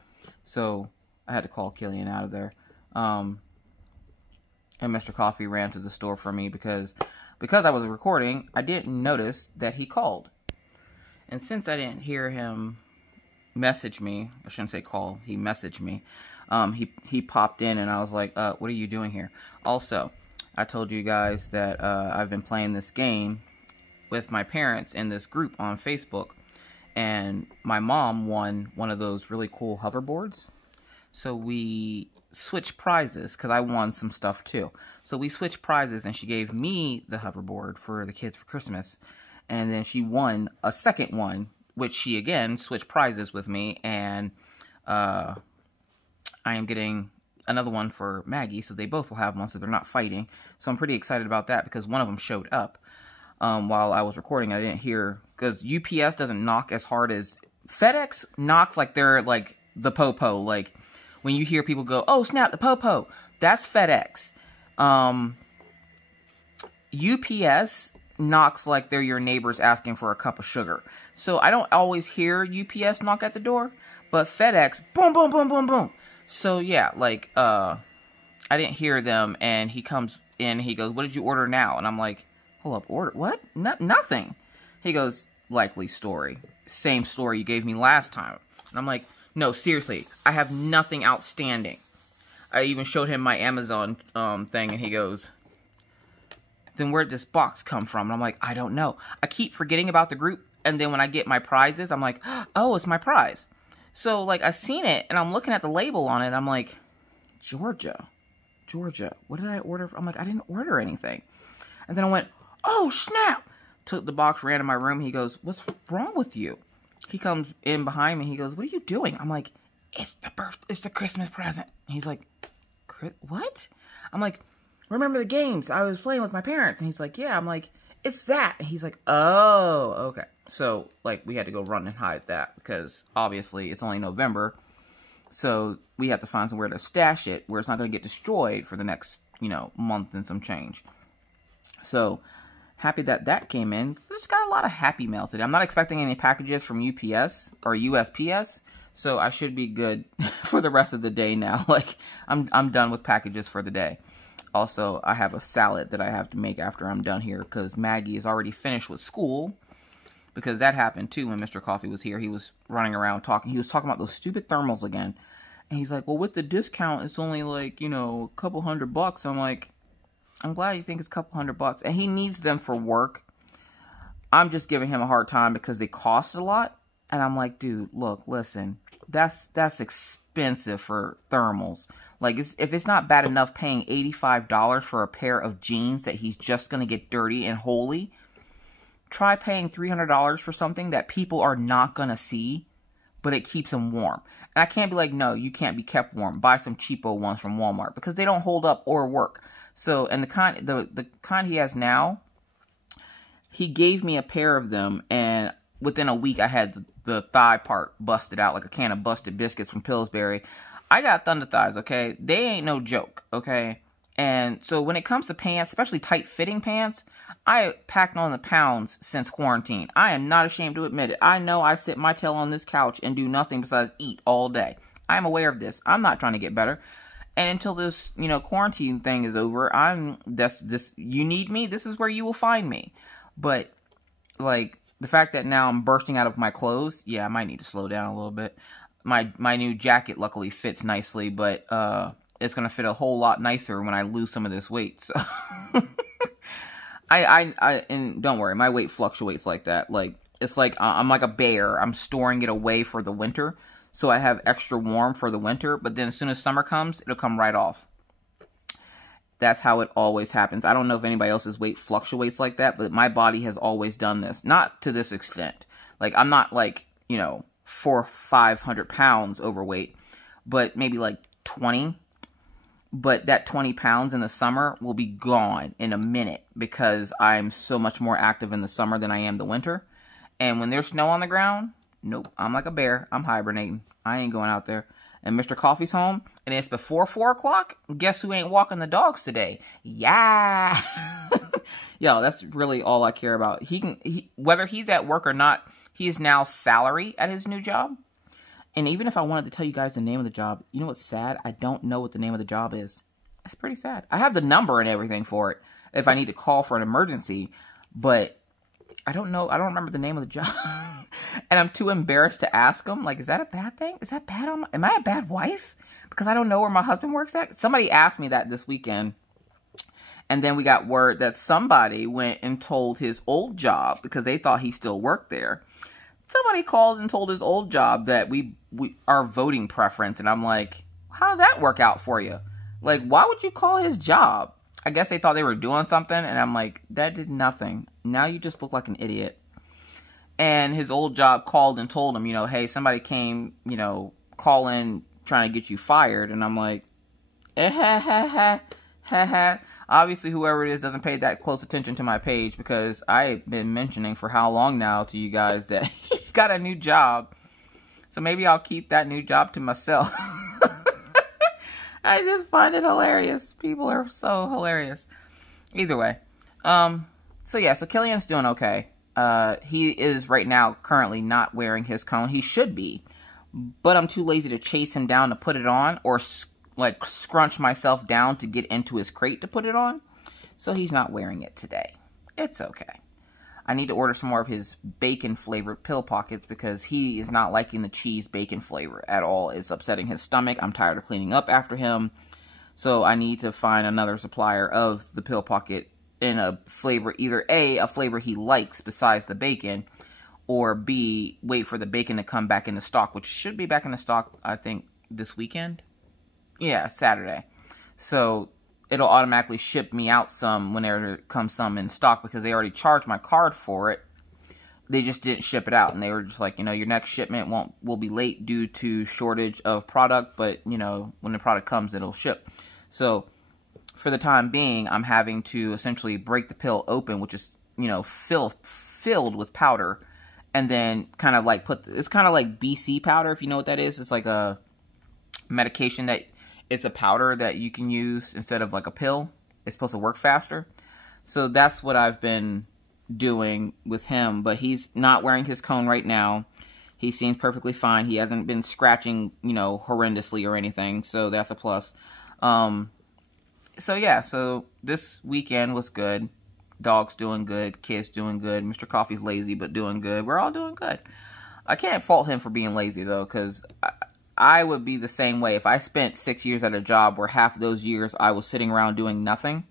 So, I had to call Killian out of there. And Mr. Coffee ran to the store for me because I was recording, I didn't notice that he called. And since I didn't hear him message me, I shouldn't say call, he messaged me, he popped in and I was like, what are you doing here? Also, I told you guys that I've been playing this game with my parents in this group on Facebook, and my mom won one of those really cool hoverboards. So we switched prizes because I won some stuff too. So we switched prizes and she gave me the hoverboard for the kids for Christmas, and then she won a second one, which she, again, switched prizes with me, and I am getting another one for Maggie, so they both will have one, so they're not fighting. So I'm pretty excited about that, because one of them showed up while I was recording. I didn't hear, because UPS doesn't knock as hard as... FedEx knocks like they're, like, the po-po. Like, when you hear people go, oh, snap, the po-po. That's FedEx. UPS knocks like they're your neighbors asking for a cup of sugar. So I don't always hear UPS knock at the door, but FedEx, boom, boom, boom, boom, boom. So yeah, like, I didn't hear them, and he comes in, he goes, what did you order now? And I'm like, hold up, order, what? Nothing. He goes, likely story. Same story you gave me last time. And I'm like, no, seriously, I have nothing outstanding. I even showed him my Amazon thing, and he goes, then where'd this box come from? And I'm like, I don't know. I keep forgetting about the group, and then when I get my prizes, I'm like, oh, it's my prize. So, like, I seen it, and I'm looking at the label on it, I'm like, Georgia, what did I order? I'm like, I didn't order anything. And then I went, oh, snap. Took the box, ran to my room, he goes, what's wrong with you? He comes in behind me, he goes, what are you doing? I'm like, it's the Christmas present. And he's like, what? I'm like, remember the games I was playing with my parents? And he's like, yeah. I'm like, it's that. And he's like, oh, okay. So, like, we had to go run and hide that because, obviously, it's only November. So, we have to find somewhere to stash it where it's not going to get destroyed for the next, you know, month and some change. So, happy that that came in. Just got a lot of happy mail today. I'm not expecting any packages from UPS or USPS. So, I should be good for the rest of the day now. Like, I'm done with packages for the day. Also, I have a salad that I have to make after I'm done here because Maggie is already finished with school. Because that happened too when Mr. Coffee was here. He was running around talking. He was talking about those stupid thermals again. And he's like, well, with the discount, it's only like, you know, a couple $100. I'm like, I'm glad you think it's a couple $100. And he needs them for work. I'm just giving him a hard time because they cost a lot. And I'm like, dude, look, listen, that's expensive. expensive for thermals. Like, if it's not bad enough paying $85 for a pair of jeans that he's just going to get dirty and holey, try paying $300 for something that people are not going to see, but it keeps them warm. And I can't be like, no, you can't be kept warm. Buy some cheapo ones from Walmart, because they don't hold up or work. So, and the kind he has now, he gave me a pair of them, and within a week I had the thigh part busted out like a can of busted biscuits from Pillsbury. I got thunder thighs, okay? They ain't no joke, okay? And so when it comes to pants, especially tight-fitting pants, I packed on the pounds since quarantine. I am not ashamed to admit it. I know I sit my tail on this couch and do nothing besides eat all day. I'm aware of this. I'm not trying to get better. And until this, quarantine thing is over, you need me, this is where you will find me. But, like, the fact that now I'm bursting out of my clothes, yeah, I might need to slow down a little bit. My new jacket luckily fits nicely, but it's going to fit a whole lot nicer when I lose some of this weight. So and don't worry, my weight fluctuates like that. Like, it's like I'm like a bear. I'm storing it away for the winter, so I have extra warm for the winter, but then as soon as summer comes, it'll come right off. That's how it always happens. I don't know if anybody else's weight fluctuates like that, but my body has always done this. Not to this extent. Like, I'm not like, 400 or 500 pounds overweight, but maybe like 20. But that 20 pounds in the summer will be gone in a minute, because I'm so much more active in the summer than I am the winter. And when there's snow on the ground, nope, I'm like a bear. I'm hibernating. I ain't going out there. And Mr. Coffee's home, and it's before 4 o'clock. Guess who ain't walking the dogs today? Yeah. Yo, that's really all I care about. Whether he's at work or not, he is now salary at his new job. And even if I wanted to tell you guys the name of the job, you know what's sad? I don't know what the name of the job is. It's pretty sad. I have the number and everything for it if I need to call for an emergency, but I don't know. I don't remember the name of the job. And I'm too embarrassed to ask him. Like, is that a bad thing? Is that bad? Am I a bad wife? Because I don't know where my husband works at. Somebody asked me that this weekend. And then we got word that somebody went and told his old job, because they thought he still worked there. Somebody called and told his old job that we our voting preference. And I'm like, how did that work out for you? Like, why would you call his job? I guess they thought they were doing something. And I'm like, that did nothing. Now you just look like an idiot. And his old job called and told him, hey, somebody came, calling, trying to get you fired. And I'm like, Obviously, whoever it is doesn't pay that close attention to my page, because I've been mentioning for how long now to you guys that he's got a new job. So maybe I'll keep that new job to myself. I just find it hilarious. People are so hilarious. Either way. So Killian's doing okay. He is right now currently not wearing his cone. He should be. But I'm too lazy to chase him down to put it on, or like scrunch myself down to get into his crate to put it on. So he's not wearing it today. It's okay. I need to order some more of his bacon flavored pill pockets, because he is not liking the cheese bacon flavor at all. It's upsetting his stomach. I'm tired of cleaning up after him. So I need to find another supplier of the pill pocket in a flavor, either A, a flavor he likes besides the bacon, or B, wait for the bacon to come back into stock, which should be back into stock, I think, this weekend. Yeah, Saturday. So it'll automatically ship me out some whenever there comes some in stock, because they already charged my card for it. They just didn't ship it out, and they were just like, your next shipment will be late due to shortage of product, but when the product comes, it'll ship. So for the time being, I'm having to essentially break the pill open, which is filled with powder, and then kind of like it's kind of like BC powder, if you know what that is. It's like a medication that it's a powder that you can use instead of like a pill. It's supposed to work faster. So that's what I've been doing with him, but he's not wearing his cone right now. He seems perfectly fine. He hasn't been scratching, horrendously or anything, so that's a plus. So this weekend was good. Dog's doing good. Kids doing good. Mr. Coffee's lazy, but doing good. We're all doing good. I can't fault him for being lazy, though, because I would be the same way. If I spent 6 years at a job where half of those years I was sitting around doing nothing,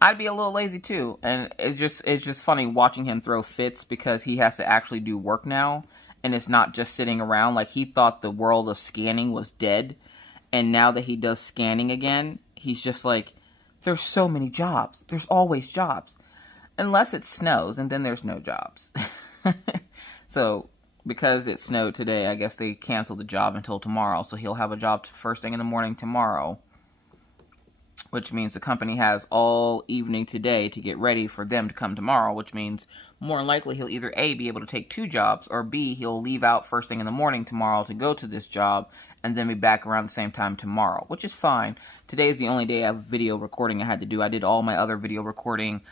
I'd be a little lazy too. And it's just funny watching him throw fits, because he has to actually do work now. and it's not just sitting around. Like, he thought the world of scanning was dead, and now that he does scanning again, he's just like, there's so many jobs. There's always jobs. Unless it snows, and then there's no jobs. So, because it snowed today, I guess they canceled the job until tomorrow. So he'll have a job first thing in the morning tomorrow. Which means the company has all evening today to get ready for them to come tomorrow. Which means more than likely he'll either A, be able to take 2 jobs, or B, he'll leave out first thing in the morning tomorrow to go to this job, and then be back around the same time tomorrow. Which is fine. Today is the only day of video recording I had to do. I did all my other video recording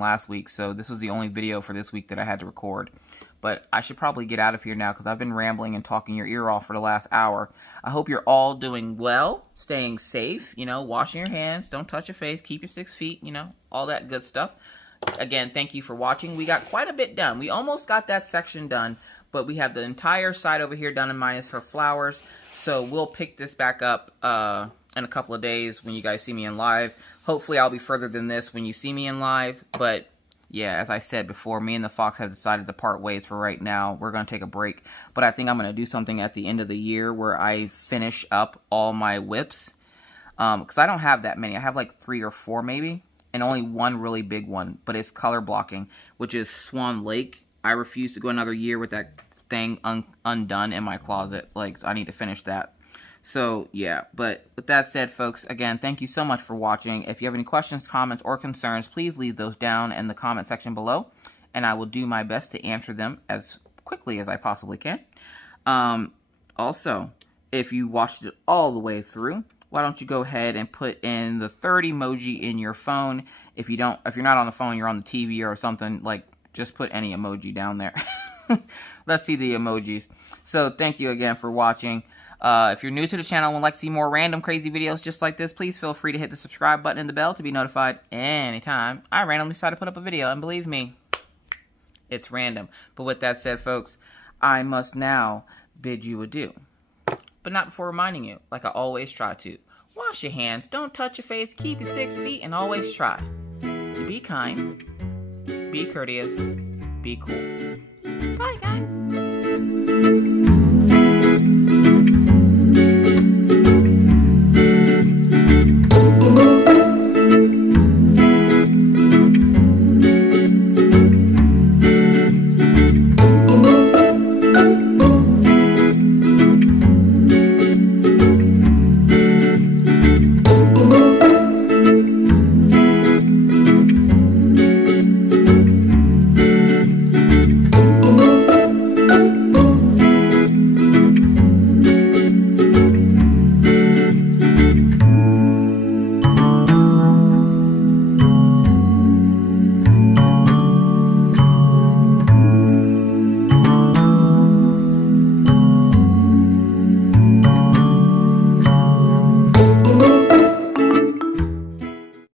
last week, so this was the only video for this week that I had to record. But I should probably get out of here now because I've been rambling and talking your ear off for the last hour. I hope you're all doing well, staying safe, you know, washing your hands, don't touch your face, keep your 6 feet, you know, all that good stuff. Again, thank you for watching. We got quite a bit done. We almost got that section done, but we have the entire side over here done and minus her flowers. So we'll pick this back up in a couple of days when you guys see me in live. Hopefully I'll be further than this when you see me in live, but yeah, as I said before, me and the fox have decided to part ways for right now. We're going to take a break. But I think I'm going to do something at the end of the year where I finish up all my whips. Because I don't have that many. I have like 3 or 4 maybe. And only one really big one. But it's color blocking, which is Swan Lake. I refuse to go another year with that thing undone in my closet. Like, I need to finish that. So, yeah, but with that said, folks, again, thank you so much for watching. If you have any questions, comments, or concerns, please leave those down in the comment section below, and I will do my best to answer them as quickly as I possibly can. Also, if you watched it all the way through, why don't you go ahead and put in the 3rd emoji in your phone. If you're not on the phone, you're on the TV or something, like, just put any emoji down there. Let's see the emojis. So, thank you again for watching. If you're new to the channel and would like to see more random crazy videos just like this, please feel free to hit the subscribe button and the bell to be notified anytime I randomly decide to put up a video. And believe me, it's random. But with that said, folks, I must now bid you adieu. But not before reminding you, like I always try to, wash your hands, don't touch your face, keep your 6 feet, and always try to be kind, be courteous, be cool. Bye, guys.